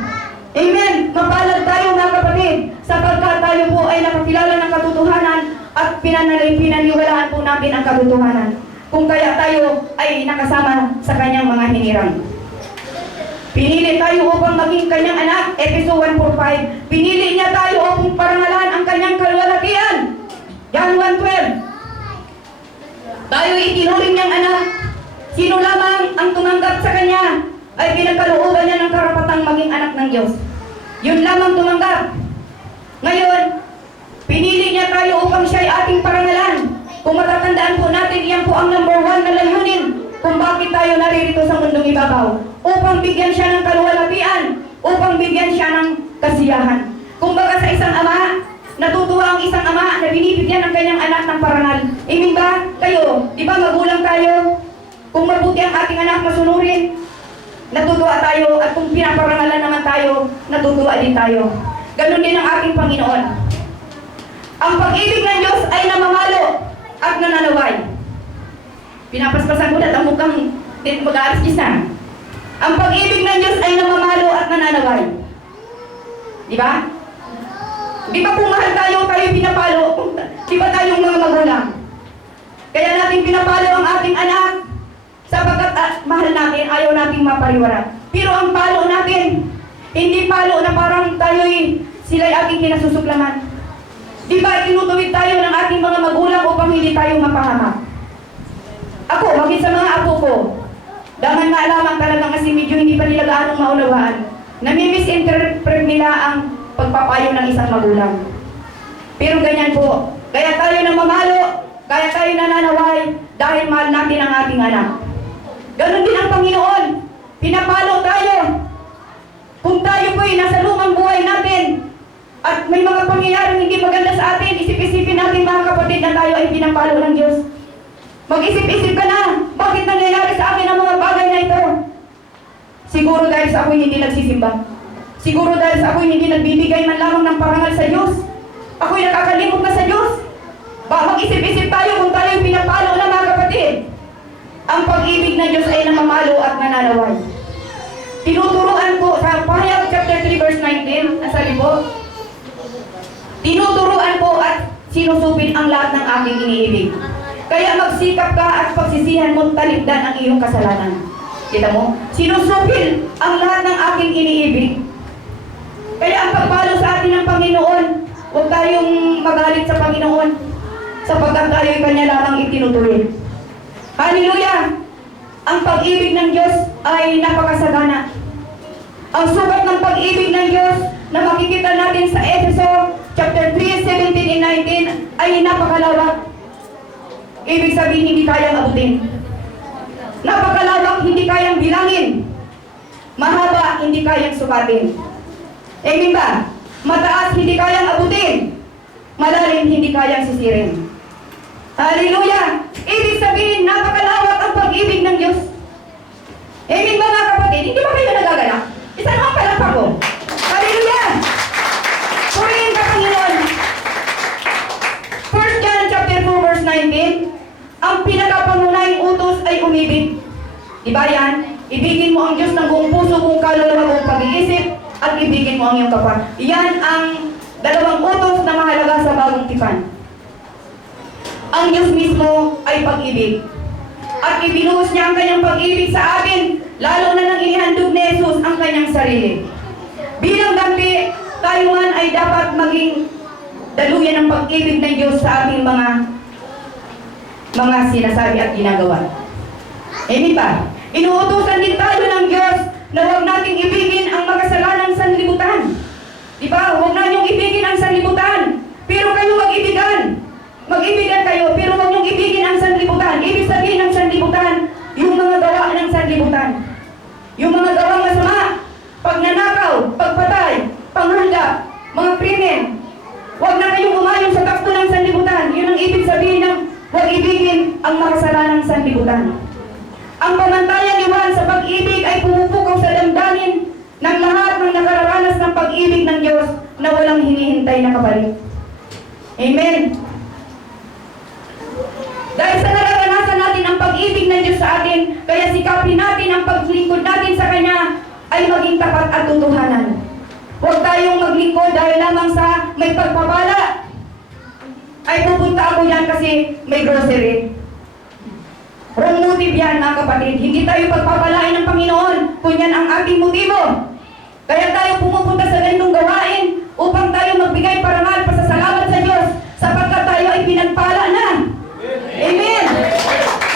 Amen! Mapalad tayo mga kapatid sapagkat tayo po ay nakakilala ng katotohanan at pinaniwalaan po natin ang katotohanan. Kung kaya tayo ay nakasama sa kanyang mga hinirang. Pinili tayo upang maging kanyang anak, Ephesians 1:4-5. Pinili niya tayo upang parangalan ang kanyang kalwalhatian, John 1:12. Tayo itinuring niyang anak. Sino lamang ang tumanggap sa kanya ay pinagkalooban niya ng karapatang maging anak ng Diyos. Yun lamang tumanggap. Ngayon, pinili niya tayo upang siya ay ating parangalan. Kung matatandaan po natin, iyan po ang number 1 na layunin kung bakit tayo naririto sa mundong ibabaw. Upang bigyan siya ng kaluwalhatian, upang bigyan siya ng kasiyahan. Kung baga sa isang ama, natutuwa ang isang ama na binibigyan ng kanyang anak ng parangal. Amen ba? Kayo, di ba magulang tayo? Kung mabuti ang ating anak masunurin, natutuwa tayo. At kung pinaparangalan naman tayo, natutuwa din tayo. Ganon din ang ating Panginoon. Ang pag-ibig ng Diyos ay namamalo at nananaway. Pinapaspasan ko na ang mukhang mag-aaras isa. Ang pag-ibig ng Diyos ay namamalo at nananaway. Di ba? Di ba kung mahal tayo pinapalo? Di ba tayong mga magulang? Kaya natin pinapalo ang ating anak sapagkat mahal natin, ayaw nating mapariwara. Pero ang palo natin, hindi palo na parang tayo'y sila'y ating kinasusuklaman. Di ba tinutuwid tayo ng ating mga magulang upang hindi tayo mapahamak? Ako, maging sa mga apo ko, daman nga lamang talagang kasi medyo hindi pa nila gaanong maunawaan. Nami-misinterpret nila ang pagpapayo ng isang magulang. Pero ganyan po. Kaya tayo namamalo, kaya tayo nananaway, dahil mahal natin ang ating anak. Ganon din ang Panginoon. Pinapalo tayo. Kung tayo po'y nasa lumang buhay natin, at may mga pangyayaring hindi maganda sa atin, isip-isipin natin mga kapatid na tayo ay pinapalo ng Diyos. Mag-isip-isip ka na, bakit nangyayari sa akin ang mga bagay na ito? Siguro dahil sa ako'y hindi nagsisimba. Siguro dahil sa ako'y hindi nagbibigay man lamang ng parangal sa Diyos. Ako'y nakakalimot na sa Diyos. Mag-isip-isip tayo kung tayo'y pinapalo na mga kapatid. Ang pag-ibig ng Diyos ay namamalo at nananaway. Tinuturuan po sa Pahayag chapter 3 verse 19, nasabi po, tinuturuan po at sinusupin ang lahat ng aking iniibig. Kaya magsikap ka at pagsisihan mo talikdan ang iyong kasalanan. Kita mo? Sinusupil ang lahat ng aking iniibig. Kaya ang pagpalo sa atin ng Panginoon, huwag tayong magalit sa Panginoon sapagkat tayo'y Kanya lamang itinutuloy. Hallelujah! Ang pag-ibig ng Diyos ay napakasagana. Ang sukat ng pag-ibig ng Diyos na makikita natin sa Efeso chapter 3, 17 and 19 ay napakalawak. Ibig sabihin, hindi kayang abutin. Napakalawak, hindi kayang bilangin. Mahaba, hindi kayang sukatin. Amen ba? Mataas, hindi kayang abutin. Malalim, hindi kayang sisirin. Hallelujah! Ibig sabihin, napakalawak ang pag-ibig ng Diyos. Amen ba mga kapatid? Hindi ba kayo nagagalak? Isa naman palakpak ko. Hallelujah! Purihin ka, Panginoon. 1 John chapter 4 verse 19, ang pinakapangunahing utos ay umibig. Diba yan? Ibigin mo ang Diyos ng buong puso, buong kaluluwa, buong pag-iisip, at ibigin mo ang iyong kapwa. Yan ang dalawang utos na mahalaga sa bagong tipan. Ang Diyos mismo ay pag-ibig. At ibinuhos niya ang kanyang pag-ibig sa atin, lalo na nang inihandog ni Jesus ang kanyang sarili. Bilang dampi, tayo man ay dapat maging daluyan ng pag-ibig ng Diyos sa ating mga sinasabi at ginagawa. Amen ba? Inuutusan din tayo ng Diyos na huwag nating ibigin ang makasalanang sanlibutan. Diba? Huwag na niyong ibigin ang sanlibutan, pero kayo mag-ibigan. Mag-ibigan kayo, pero huwag niyong ibigin ang sanlibutan. Ibig sabihin ng sanlibutan, yung mga gawa ng sanlibutan. Yung mga gawang masama, pagnanakaw, pagpatay, panghanggap, mga krimen. Huwag na kayong umayon sa takbo ng sanlibutan. Yun ang ibig sabihin ng huwag ibigin ang makasalanang sanlibutan. Ang pamantayan ni Juan sa pag-ibig ay pumupukaw sa damdamin ng lahat ng nakararanas ng pag-ibig ng Diyos na walang hinihintay na kapalit. Amen. Dahil sa nararanasan natin ang pag-ibig ng Diyos sa atin, kaya sikapin natin ang paglingkod natin sa Kanya ay maging tapat at tutuhanan. Huwag tayong maglingkod dahil lamang sa may pagpapala. Ay pupunta ako yan kasi may grocery. Wrong motive yan mga kapatid. Hindi tayo pagpapalain ng Panginoon kung yan ang ating motibo. Kaya tayo pumupunta sa ganitong gawain upang tayo magbigay parangal pasasalamat sa Diyos sapagkat tayo ay pinagpala na. Amen!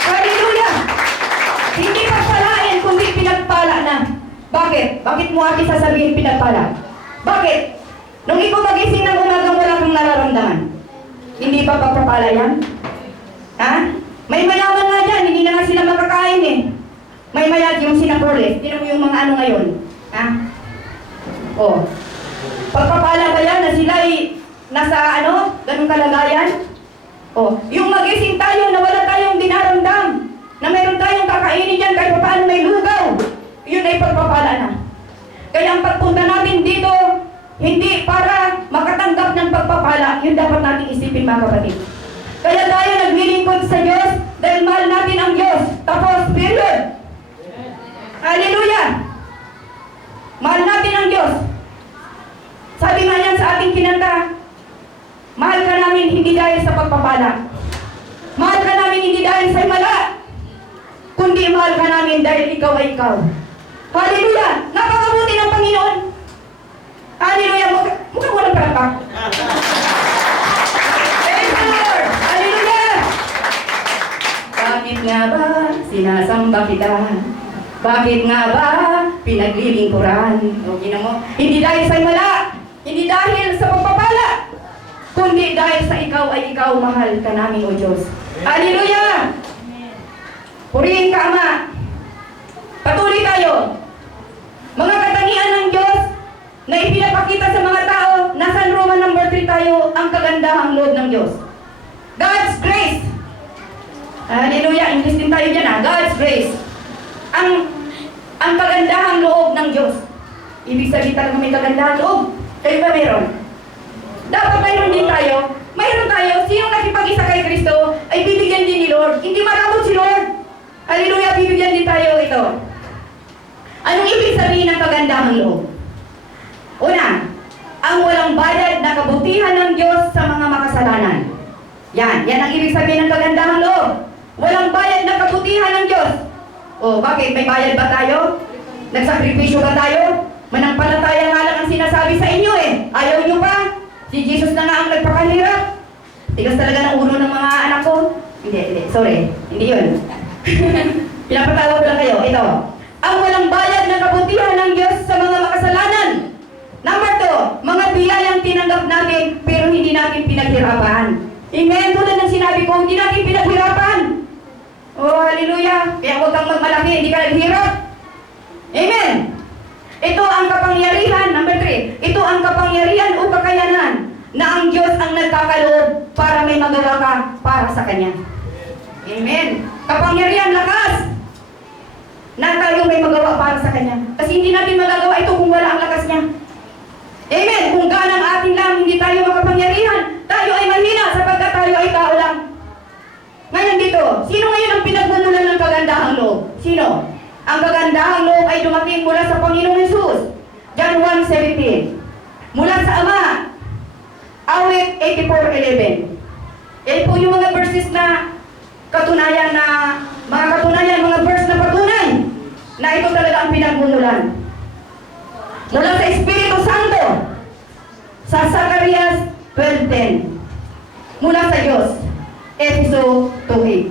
Hallelujah! Hindi pagpalain kundi pinagpala na. Bakit? Bakit mo ate sasabihin pinagpala? Bakit? Nung ikaw magising ng umagang wala kang nararamdaman, hindi pa pagpapala yan? Ha? May mayaman nga dyan, hindi na nga sila makakain eh. May mayat yung sinaporles. Tinan mo yung mga ano ngayon. Ha? O. Pagpapala ba yan na sila ay nasa ano? Ganong kalagayan? O. Yung magising tayo na wala tayong dinaramdam. Na mayroon tayong kakainin dyan kahit paano may lugaw. Yun ay pagpapala na. Kaya ang pagpunta natin dito, hindi para makatanggap ng pagpapala. Yun dapat natin isipin mga kapatid. Kaya tayo naglilingkod sa Diyos dahil mahal natin ang Diyos. Tapos, period. Hallelujah! Mahal natin ang Diyos. Sabi nga yan sa ating kinanta, mahal ka namin hindi dahil sa pagpapala. Mahal ka namin hindi dahil sa himala. Kundi mahal ka namin dahil ikaw ay ikaw. Hallelujah! Napakabuti ng Panginoon. Hallelujah! Mukhang walang palakpak. Bakit nga ba sinasamba kita? Bakit nga ba pinaglilingkuran? Okay na mo? Hindi dahil sa himala, hindi dahil sa pagpapala, kundi dahil sa ikaw ay ikaw, mahal ka namin, O Diyos. Hallelujah! Purihin ka, Ama. Patuloy tayo. Mga katangian ng Diyos na ipinapakita sa mga tao, nasa Roman number 3 tayo, ang kagandahang loob ng Diyos. God's grace. Hallelujah! English din tayo dyan, ha? God's grace. Ang kagandahang loob ng Diyos. Ibig sabihin talaga may kagandahang loob. Kayo ba mayroon? Dapat mayroon din tayo. Mayroon tayo. Sino nakipag-isa kay Kristo ay bibigyan din ni Lord. Hindi maramot si Lord. Hallelujah! Bibigyan din tayo ito. Anong ibig sabihin ng kagandahang loob? Una, ang walang bayad na kabutihan ng Diyos sa mga makasalanan. Yan ang ibig sabihin ng kagandahang loob. Walang bayad na kabutihan ng Diyos. O, bakit? May bayad ba tayo? Nagsakripisyo ba tayo? Manampalataya nga lang ang sinasabi sa inyo eh. Ayaw nyo pa? Si Jesus na nga ang nagpakahirap. Tigas talaga ng ulo ng mga anak ko. Hindi, sorry. Hindi yun. Pinapatawa ko lang kayo. Ito. Ang walang bayad na kabutihan ng Diyos sa mga makasalanan. Number 2, mga biyayang tinanggap natin pero hindi natin pinaghirapan. Amen. Tulad ng sinabi ko, hindi natin pinaghirapan. Oh, hallelujah. Kaya huwag kang magmalaki, hindi ka naghirap. Amen. Ito ang kapangyarihan. Number 3, ito ang kapangyarihan o kakayanan na ang Diyos ang nagkakaloob para may magawa ka para sa Kanya. Amen. Kapangyarihan, lakas na tayo may magawa para sa Kanya. Kasi hindi natin magagawa ito kung wala ang lakas niya. Amen. Kung ganang atin lang, hindi tayo makapangyarihan. Tayo ay mahina sapagkat tayo ay tao lang. Ngayon dito, sino ngayon ang pinagmumulan ng kagandahang loob? Sino? Ang kagandahang loob ay dumating mula sa Panginoong Hesus. John 1:17. Mula sa Ama. Awit 84:11. Yan po yung mga verses na katunayan mga verse na patunay na ito talaga ang pinagmumulan. Mula sa Espiritu Santo sa Zacarias 12:10. Mula sa Diyos, Efeso 2:8.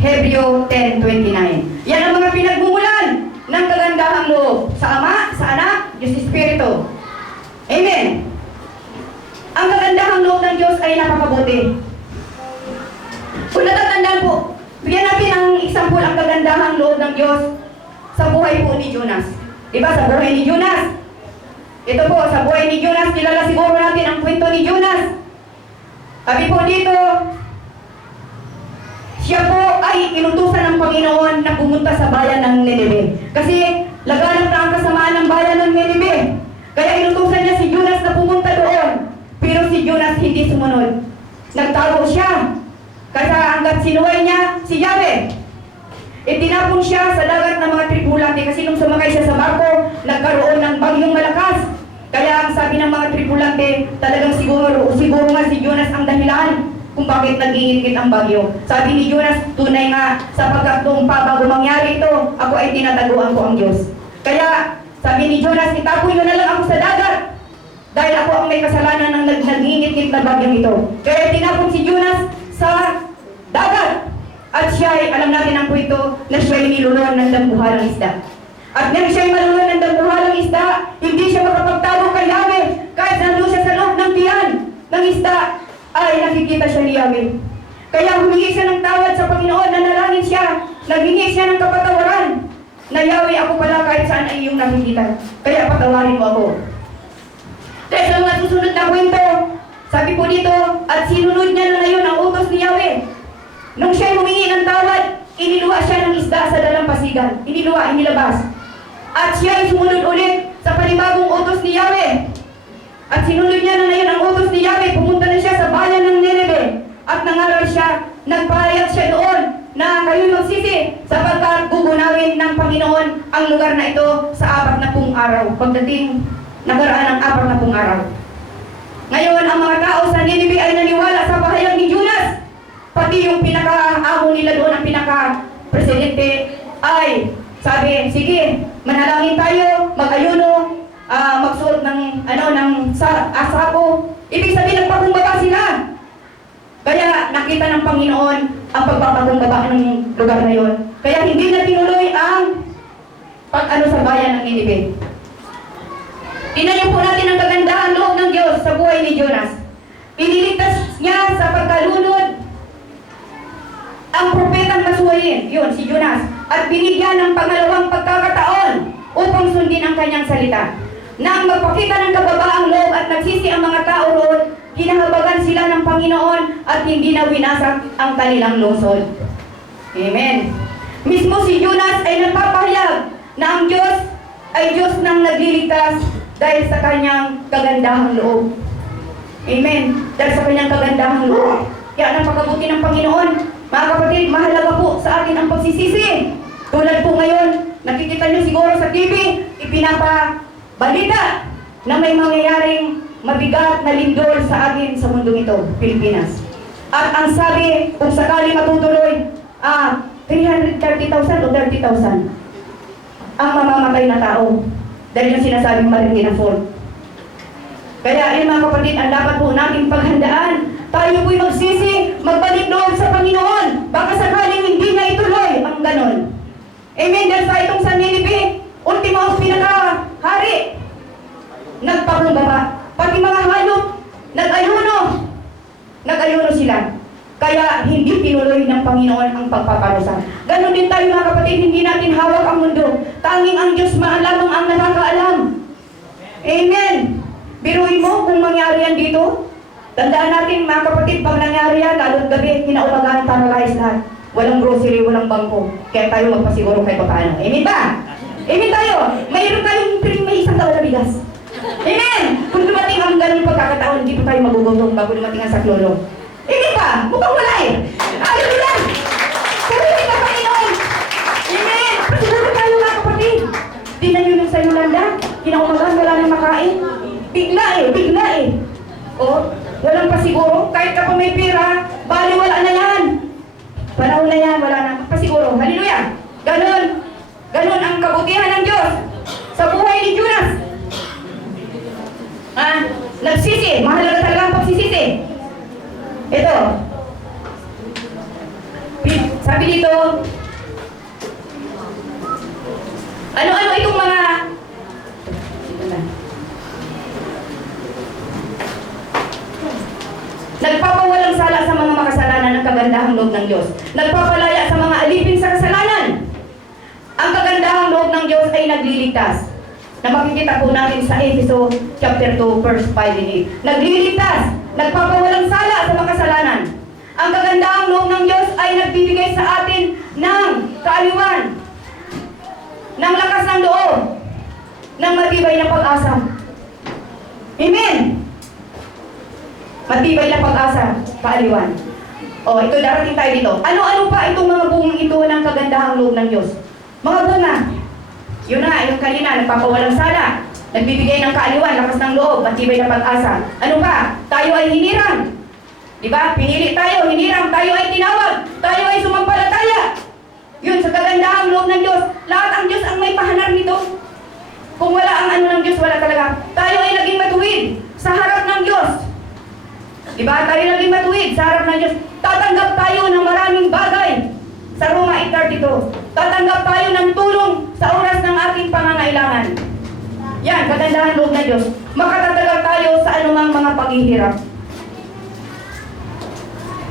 Hebreo 10:29. Yan ang mga pinagmumulan ng kagandahang loob sa Ama, sa Anak, Diyos Espiritu. Amen. Ang kagandahang loob ng Diyos ay napakabuti. Kung natatandaan po, bigyan natin ang example ang kagandahang loob ng Diyos sa buhay po ni Jonas. Diba sa buhay ni Jonas? Ito po, sa buhay ni Jonas, kilala siguro natin ang kwento ni Jonas. Sabi po dito, siya po ay inutusan ng Panginoon na pumunta sa bayan ng Nineveh. Kasi laganap na ang kasamaan ng bayan ng Nineveh. Kaya inutusan niya si Jonas na pumunta doon. Pero si Jonas hindi sumunod. Nagtago siya. Kaya hanggat sinuway niya si Yahweh. Itinapon siya sa dagat ng mga tripulante kasi nung sumakay siya sa barko, nagkaroon ng bagyong malakas. Kaya ang sabi ng mga tripulante, talagang siguro nga si Jonas ang dahilan kung bakit nag-iingit ang bagyo. Sabi ni Jonas, tunay nga, sapagkat nung bago mangyari ito, ako ay tinataguan ko ang Diyos. Kaya sabi ni Jonas, itapoy nyo na lang ako sa dagat. Dahil ako ang may kasalanan ng nag-iingit na bagyong ito. Kaya tinapon si Jonas sa dagat. At siya ay, alam natin ang kwento, na siya ay nilulon ng dambuhalang isda. At nang siya ay malulon ng dambuhalang isda, hindi siya makapagtago kay Yahweh. Kahit nandun siya sa loob ng tiyan ng isda, ay nakikita siya ni Yahweh. Kaya humingi siya ng tawad sa Panginoon, nanalangin siya, naghingi siya ng kapatawaran. Na Yahweh, ako pala kahit saan ay iyong nakikita. Kaya patawarin mo ako. Dahil sa mga susunod na kwento, sabi po dito, at sinunod niya na ngayon ang utos ni Yahweh. Nung siya humingi ng tawad, iniluwa siya ng isda sa dalampasigan. Inilabas. At siya ay sumunod ulit sa panibagong utos ni Yahweh. At sinunod niya na ngayon ang utos ni Yahweh. Pumunta na siya sa bayan ng Nineveh. At nangaral siya, nagpahayag siya doon na kayo magsisi sapagkat gugunawin ng Panginoon ang lugar na ito sa 40 araw. Pagdating nakaraan ng 40 araw. Ngayon, ang mga tao sa Nineveh ay naniwala sa pahayag ni Jonas. Pati yung pinaka-amo nila doon, ang pinaka-presidente, ay sabi, sige, manalangin tayo, mag-ayuno, magsuot ng asako. Ibig sabihin, nagpakumbaba sila. Kaya nakita ng Panginoon ang pagpapakumbaba ng lugar na yon. Kaya hindi na tinuloy ang pag-ano sa bayan ng Nineveh. Tingnan po natin ang kagandahan loob ng Diyos sa buhay ni Jonas. Iniligtas niya sa pagkalunod ang propetang masuwayin, yun, si Jonas, at binigyan ng pangalawang pagkakataon upang sundin ang kanyang salita. Nang magpakita ng kababaang loob at nagsisi ang mga tao roon, hinahabagan sila ng Panginoon at hindi na winasak ang kanilang lungsod. Amen. Mismo si Jonas ay nagpapahayag na ang Diyos ay Diyos ng nagliligtas dahil sa kanyang kagandahang loob. Amen. Dahil sa kanyang kagandahang loob. Kaya napakabuti ng Panginoon. Mga kapatid, mahalaga po sa atin ang pagsisisi. Tulad po ngayon, nakikita nyo siguro sa TV, ipinapabalita na may mangyayaring mabigat na lindol sa atin sa mundong ito, Pilipinas. At ang sabi, kung sakali matutuloy, 330,000 o 30,000 ang mamamatay na tao. Dahil yung sinasabing Marikina Fault. Kaya ayun mga kapatid, ang dapat po nating paghandaan. Tayo po'y magsisi, magbalik loob sa Panginoon. Baka sakaling hindi niya ituloy ang ganon. Amen. Dahil sa itong San Ninibe, ultimo pinaka-hari, nagpakumbaba. Pati mga hayop, nag-ayuno sila. Kaya hindi tinuloy ng Panginoon ang pagpaparusa. Ganon din tayo mga kapatid, hindi natin hawak ang mundo. Tanging ang Diyos lamang ang nakakaalam. Amen. Biruin mo kung mangyari yan dito. Tandaan natin mga kapatid, pag nangyari yan, lalo't gabi, kinaumagahan paralyzed lahat. Walang grocery, walang bangko. Kaya tayo magpasiguro kahit paano. Amen ba? Amen tayo. Mayroon tayong may isang taon na bigas. Amen! Kung dumating ang ganun pagkakataon, hindi pa tayo magugutom bago dumating ang saklolo. Amen ba? Mukhang wala eh. Hallelujah! Purihin ka Panginoon! Amen! Pasiguro tayo mga kapatid. Tingnan nyo yung sa Yolanda. Kinaumagahan, wala nang makain. Bigla eh. O, walang pasiguro. Kahit ka pa may pira, bali wala na yan. Panahon na yan, wala na. Pasiguro. Hallelujah! Ganon ang kabutihan ng Diyos sa buhay ni Jonas. Nagsisi. Mahalaga talaga ang pagsisisi. Ito. Sabi dito, ano-ano itong mga nagpapawalang sala sa mga makasalanan ng kagandahang loob ng Diyos. Nagpapalaya sa mga alipin sa kasalanan. Ang kagandahang loob ng Diyos ay nagliligtas. Na makikita po natin sa Efeso chapter 2 verse 5 and 8. Nagliligtas, nagpapawalang sala sa makasalanan. Ang kagandahang loob ng Diyos ay nagbibigay sa atin ng kaaliwan, ng lakas ng loob, ng matibay na pag-asa. Amen! Matibay na pag-asa, kaaliwan. O, ito darating tayo dito. Ano-ano pa itong mga bungang ito ng kagandahang loob ng Diyos? Mga bunga. Yun na, yung kanina, nagpapawalang sala, nagbibigay ng kaaliwan, lakas ng loob, matibay na pag-asa. Ano pa? Tayo ay hinirang. Diba? Pinili tayo, hinirang, tayo ay tinawag, tayo ay sumampalataya. Yun, sa kagandahang loob ng Diyos, lahat ang Diyos ang may pahanar nito. Kung wala ang ano ng Diyos, wala talaga. Tayo ay naging matuwid sa harap ng Diyos. Diba? Tayo naging matuwid sa harap ng Diyos. Tatanggap tayo ng maraming bagay. Sa Roma 8:32, tatanggap tayo ng tulong sa oras ng ating pangangailangan. Yan, kagandahan loob ng Diyos. Makatatagal tayo sa anumang mga paghihirap.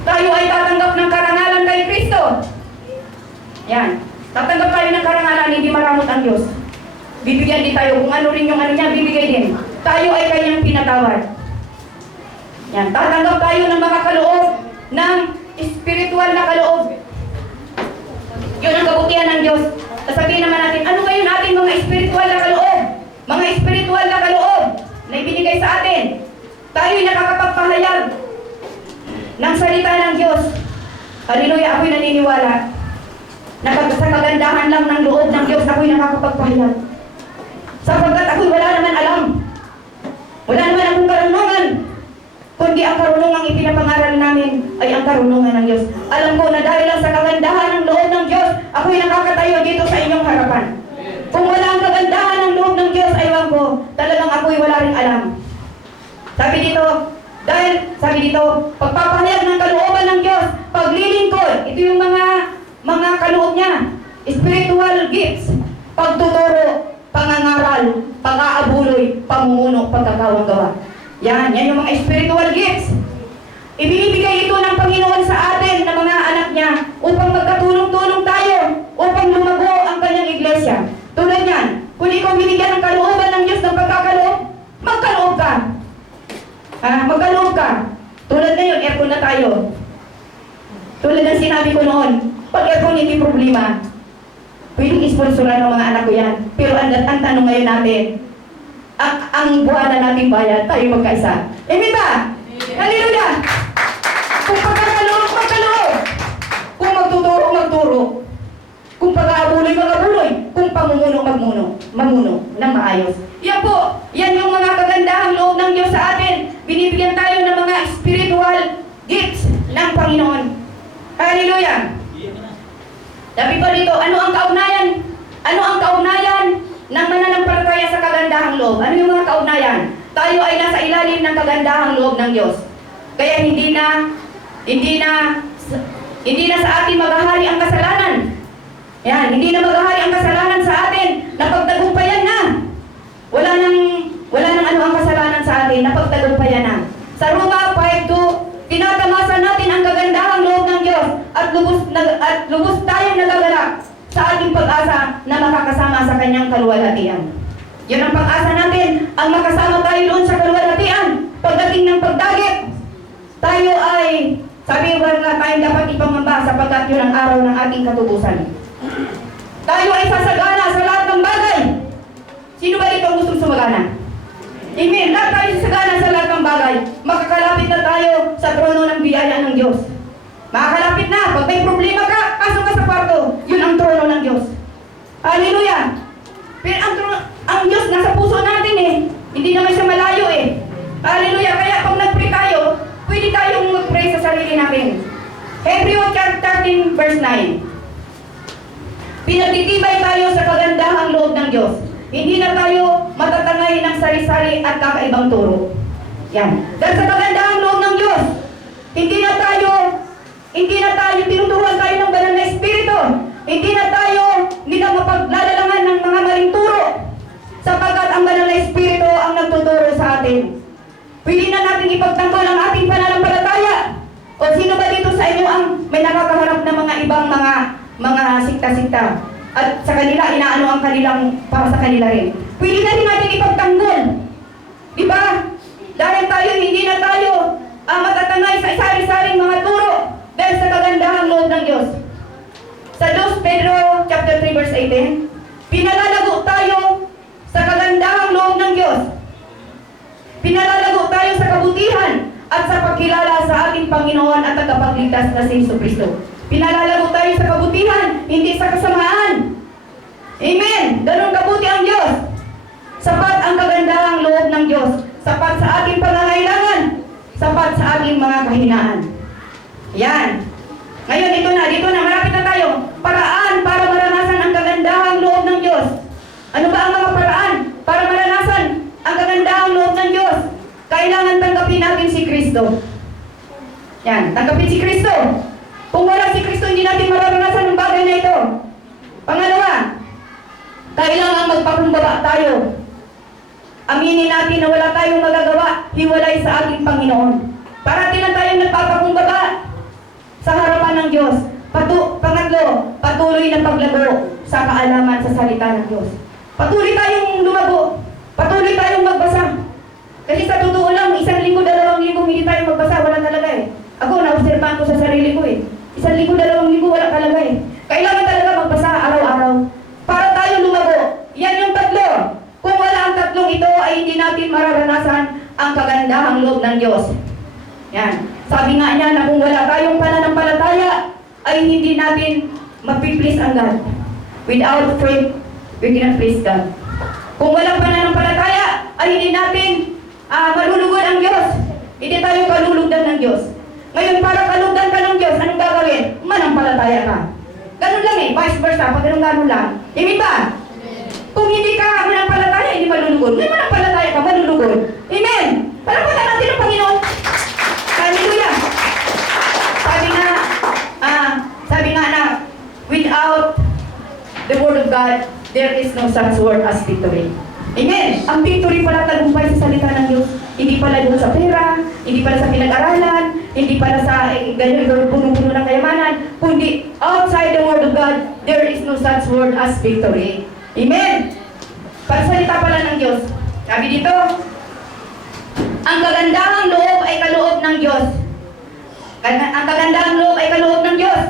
Tayo ay tatanggap ng karangalan kay Kristo. Yan, tatanggap tayo ng karangalan, hindi maramot ang Diyos. Bibigyan din tayo, kung ano rin yung ano niya, bibigay din. Tayo ay kanyang pinatawad. Yan, tatanggap tayo ng mga kaloob, ng spiritual na kaloob. Yun ang kabutihan ng Diyos. Sasabihin naman natin, ano ngayon ating mga spiritual na kaloob? Mga spiritual na kaloob na ibinigay sa atin. Tayo'y nakakapagpahayag ng salita ng Diyos. Hallelujah, ako'y naniniwala na sa kagandahan lang ng loob ng Diyos, ako'y nakakapagpahayag. Sapagkat ako'y wala naman alam. Wala naman akong karunungan. Kundi ang karunungang ipinapangaral namin ay ang karunungan ng Diyos. Alam ko na dahil lang sa kagandahan ng loob ng Diyos, ako'y nakakatayo dito sa inyong harapan. Kung wala ang kagandahan ng loob ng Diyos, aywan ko, talagang ako'y wala rin alam. Sabi dito, pagpapahayag ng kalooban ng Diyos, paglilingkod, ito yung mga kaloob niya, spiritual gifts, pagtuturo, pangangaral, pag-aabuloy, pamumuno, pagkakawang gawa. Yan yung mga spiritual gifts. Ibinibigay ito ng Panginoon sa atin na mga anak niya upang magkatulong-tulong tayo, upang lumago ang kanyang iglesia. Tulad yan, kung ikaw binigyan ng kalooban ng Diyos ng pagkakaloob, magkaloob ka. Magkaloob ka. Tulad ngayon, aircon na tayo. Tulad ng sinabi ko noon, pag aircon hindi problema, pwedeng isponsoran ng mga anak ko yan. Pero ang tanong ngayon natin, ang buwan na nating bayad, tayo magkaisa. Amen ba? Hallelujah! Kung pagkakaloob, magkaloob. Kung magtuturo, magturo. Kung pag-aabuloy, mag-abuloy. Kung pamumuno, mamuno ng maayos. Yan po, yan yung mga kagandahang loob ng Diyos sa atin. Binibigyan tayo ng mga spiritual gifts ng Panginoon. Hallelujah! Sabi pa dito, ano ang kaugnayan ng mananampalataya sa kagandahang loob. Ano yung mga kaugnayan? Tayo ay nasa ilalim ng kagandahang loob ng Diyos. Kaya hindi na sa atin maghahari ang kasalanan. Yan, hindi na maghahari ang kasalanan sa atin. Napagtagumpayan na. Wala nang ano ang kasalanan sa atin. Napagtagumpayan na. Sa Roma 5:2, tinatamasan natin ang kagandahang loob ng Diyos at lubos tayong nagagalak sa ating pag-asa na makakasama sa kanyang kaluwalhatian. Yun ang pag-asa natin, ang makasama tayo doon sa kaluwalhatian. Pagdating ng pagdagip, tayo ay, sabi ko na tayong dapat ipamamba sapagkat yun ang araw ng ating katutusan. Tayo ay sasagana sa lahat ng bagay. Sino ba dito ang gustong sumagana? Amen. Lahat tayo sasagana sa lahat ng bagay. Makakalapit na tayo sa trono ng biyaya ng Diyos. Makakalapit na. Pag may problema ka, pasok ka sa kwarto. Yun ang trono ng Diyos. Hallelujah. Pero ang Diyos nasa puso natin eh. Hindi naman siya malayo eh. Hallelujah. Kaya pag nag-pray tayo, pwede tayong mag-pray sa sarili natin. Hebrews 13 verse 9. Pinagtitibay tayo sa kagandahang loob ng Diyos. Hindi na tayo matatangay ng sari-sari at kakaibang turo. Yan. Dahil sa kagandahang loob ng Diyos, hindi na tayo tinuturuan tayo ng banal na espiritu. Hindi na mapaglalalangan ng mga maling turo. Sapagkat ang banal na espiritu ang nagtuturo sa atin. Pwede na natin ipagtanggol ang ating pananampalataya. O sino ba dito sa inyo ang may nakakaharap na mga ibang mga sikta-sikta? At sa kanila, inaano ang kanilang para sa kanila rin. Pwede na rin natin ipagtanggol. Di ba? Dahil hindi na tayo matatangay sa sari-saring mga turo dahil sa kagandahang loob ng Diyos. Sa 2 Pedro chapter 3 verse 18, pinalalago tayo sa kagandahang loob ng Diyos. Pinalalago tayo sa kabutihan at sa pagkilala sa ating Panginoon at tagapagligtas na si Jesucristo. Pinalalago tayo sa kabutihan, hindi sa kasamaan. Amen! Ganun kabuti ang Diyos. Sapat ang kagandahang loob ng Diyos. Sapat sa ating pangangailangan. Sapat sa ating mga kahinaan. Yan. Ngayon, dito na, malapit na tayo. Paraan para maranasan ang kagandahang loob ng Diyos. Ano ba ang mga paraan para maranasan ang kagandahang loob ng Diyos? Kailangan tanggapin natin si Kristo. Yan, tanggapin si Kristo. Kung wala si Kristo, hindi natin mararanasan ang bagay na ito. Pangalawa, kailangan magpakumbaba tayo. Aminin natin na wala tayong magagawa, hiwalay sa ating Panginoon. Parating na tayong nagpapakumbaba sa harapan ng Diyos. Pangatlo, patuloy na paglago sa kaalaman sa salita ng Diyos. Patuloy tayong lumago. Patuloy tayong magbasa. Kasi sa totoo lang, 1 linggo, 2 linggo, hindi tayo magbasa. Wala talaga eh. Ako, naobserbahan ko sa sarili ko eh. 1 linggo, 2 linggo, wala talaga eh. Kailangan talaga magbasa araw-araw. Para tayo lumago. Yan yung tatlo. Kung wala ang tatlong ito, ay hindi natin mararanasan ang kagandahang loob ng Diyos. Yan. Sabi nga niya na kung wala tayong pananampalataya, ay hindi natin mapiplease ang God. Without faith, we cannot please God. Kung walang pananampalataya, ay hindi natin malulugod ang Diyos. Hindi tayo kalulugdan ng Diyos. Ngayon, para kalugdan ka ng Diyos, anong gagawin? Manampalataya ka. Ganun lang eh, vice versa, pag ganun lang. Amen ba? Kung hindi ka manampalataya, hindi malulugod. Ngayon, manampalataya ka, malulugod. Amen! Palapakan natin ang Panginoon. Hallelujah! Sabi nga na, without the Word of God, there is no such word as victory. Amen! Ang victory pala tagumpay sa salita ng Diyos. Hindi pala doon sa pera, hindi pala sa pinag-aralan, hindi pala sa ganyan, puno-puno ng kayamanan, kundi outside the Word of God, there is no such word as victory. Amen! Pagsalita pala ng Diyos. Sabi dito, ang kagandahang loob ay kaloob ng Diyos. Ang kagandahang loob ay kaloob ng Diyos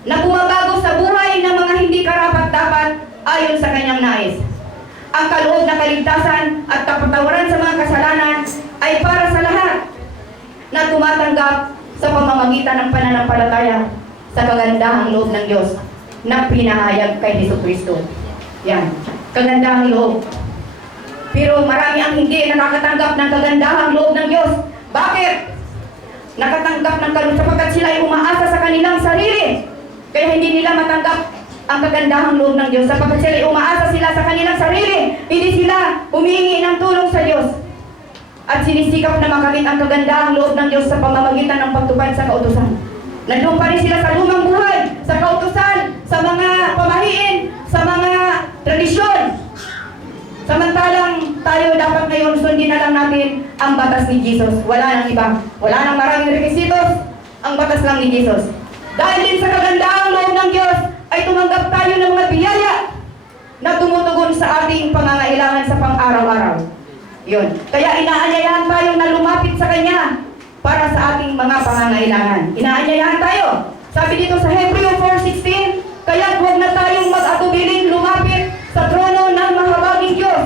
na bumabago sa buhay ng mga hindi karapat-dapat ayon sa kanyang nais. Ang kaloob na kaligtasan at kapatawaran sa mga kasalanan ay para sa lahat na tumatanggap sa pamamagitan ng pananampalataya sa kagandahang loob ng Diyos na pinahayag kay Jesucristo. Yan, kagandahang loob. Pero marami ang hindi nakakatanggap ng kagandahang loob ng Diyos. Bakit? Nakatanggap ng kaloob sapagkat sila ay umaasa sa kanilang sarili. Kaya hindi nila matanggap ang kagandahang loob ng Diyos sapagkat sila umaasa sila sa kanilang sarili. Hindi sila humihingi ng tulong sa Diyos. At sinisikap na makamit ang kagandahang loob ng Diyos sa pamamagitan ng pagtupad sa kautusan. Nandun pa rin sila sa lumang buhay, sa kautusan, sa mga pamahiin, sa mga tradisyon. Samantalang tayo dapat ngayon sundin na lang natin ang batas ni Jesus. Wala nang iba. Wala nang maraming requisitos. Ang batas lang ni Jesus. Dahil din sa kagandahang loob ng Diyos, ay tumanggap tayo ng mga biyaya na tumutugon sa ating pangangailangan sa pang-araw-araw. Yun. Kaya inaanyayahan tayo na lumapit sa Kanya para sa ating mga pangangailangan. Inaanyayahan tayo. Sabi dito sa Hebreo 4:16, kaya huwag na tayong mag-atubiling lumapit sa trono ng mahabaging Diyos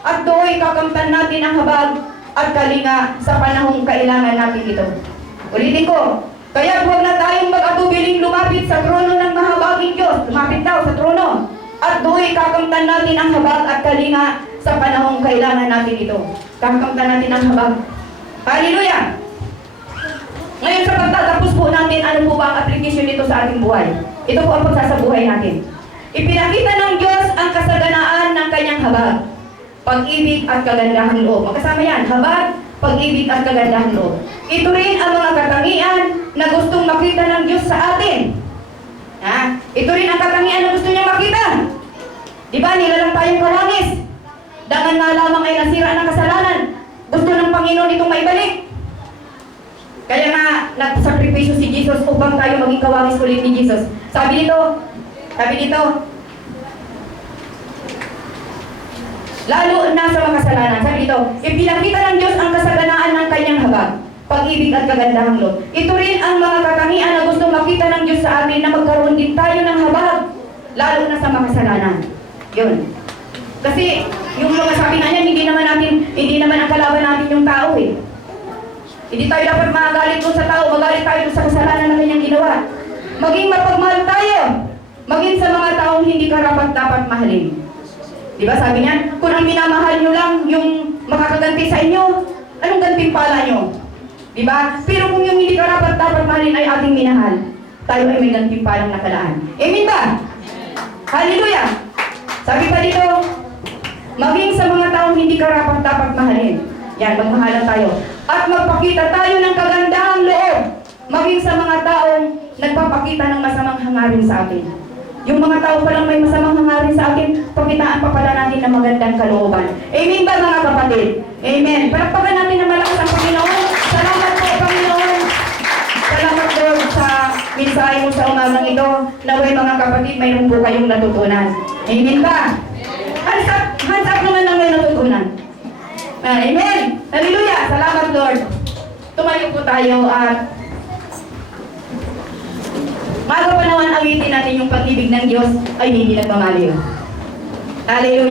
at do'y kakamtan natin ang habag at kalinga sa panahong kailangan natin ito. Ulitin ko, kaya huwag na tayong mag-atubiling lumapit sa trono ng mahabaging Diyos. Lumapit daw sa trono. At do'y kakamtan natin ang habag at kalinga sa panahong kailangan natin ito. Kakamtan natin ang habag. Hallelujah! Ngayon sa pagtatapos po natin, ano po ba ang application nito sa ating buhay? Ito po ang pagsasabuhay natin. Ipinakita ng Diyos ang kasaganaan ng kanyang habag, pag-ibig at kagandahang loob. Magkasama yan, habag, pag-ibig at kagandahang loob. Ito rin ang mga katangian na gustong makita ng Diyos sa atin. Ha? Ito rin ang katangian na gusto niya makita. Di ba, nilalang tayong karangis. Dangan na lamang ay nasira ng kasalanan. Gusto ng Panginoon itong maibalik. Kaya nga, nagsakripisyo si Jesus upang tayo maging kawangis ulit ni Jesus. Sabi dito, lalo na sa mga kasalanan. Sabi dito, ipinakita ng Diyos ang kasaganaan ng kanyang habag, pag-ibig at kagandahang loob. Ito rin ang mga katangian na gusto makita ng Diyos sa atin na magkaroon din tayo ng habag, lalo na sa mga kasalanan. Yun. Kasi, yung mga sabi na yan, hindi naman ang kalaban natin yung tao eh. Hindi tayo dapat magalit doon sa tao, magalit tayo doon sa kasalanan na kanyang ginawa. Maging mapagmahal tayo. Maging sa mga taong hindi karapat-dapat mahalin. Diba sabi niya, kung ang minamahal nyo lang yung makakaganti sa inyo, anong gantimpala nyo? Diba? Pero kung yung hindi karapat-dapat mahalin ay ating minahal, tayo ay may gantimpalang nakalaan. Amen ba? Hallelujah! Sabi pa dito, maging sa mga taong hindi karapat-dapat mahalin. Yan, magmahalan tayo. At magpakita tayo ng kagandahang loob, maging sa mga taong nagpapakita ng masamang hangarin sa atin. Yung mga tao palang may masamang hangarin sa atin, pakitaan pa pala natin ng magandang kalooban. Amen ba mga kapatid? Amen. Palakpakan natin ng malakas ang Panginoon. Salamat po, Panginoon. Salamat Lord sa mensahe mo sa umagang ito. Naway mga kapatid, mayroon po kayong natutunan. Amen ba? Hands up naman ang may natutunan. Amen. Hallelujah. Salamat Lord. Tumayo po tayo at Maga pa naman awitin natin yung pag-ibig ng Diyos ay hindi nagmamaliw. Hallelujah.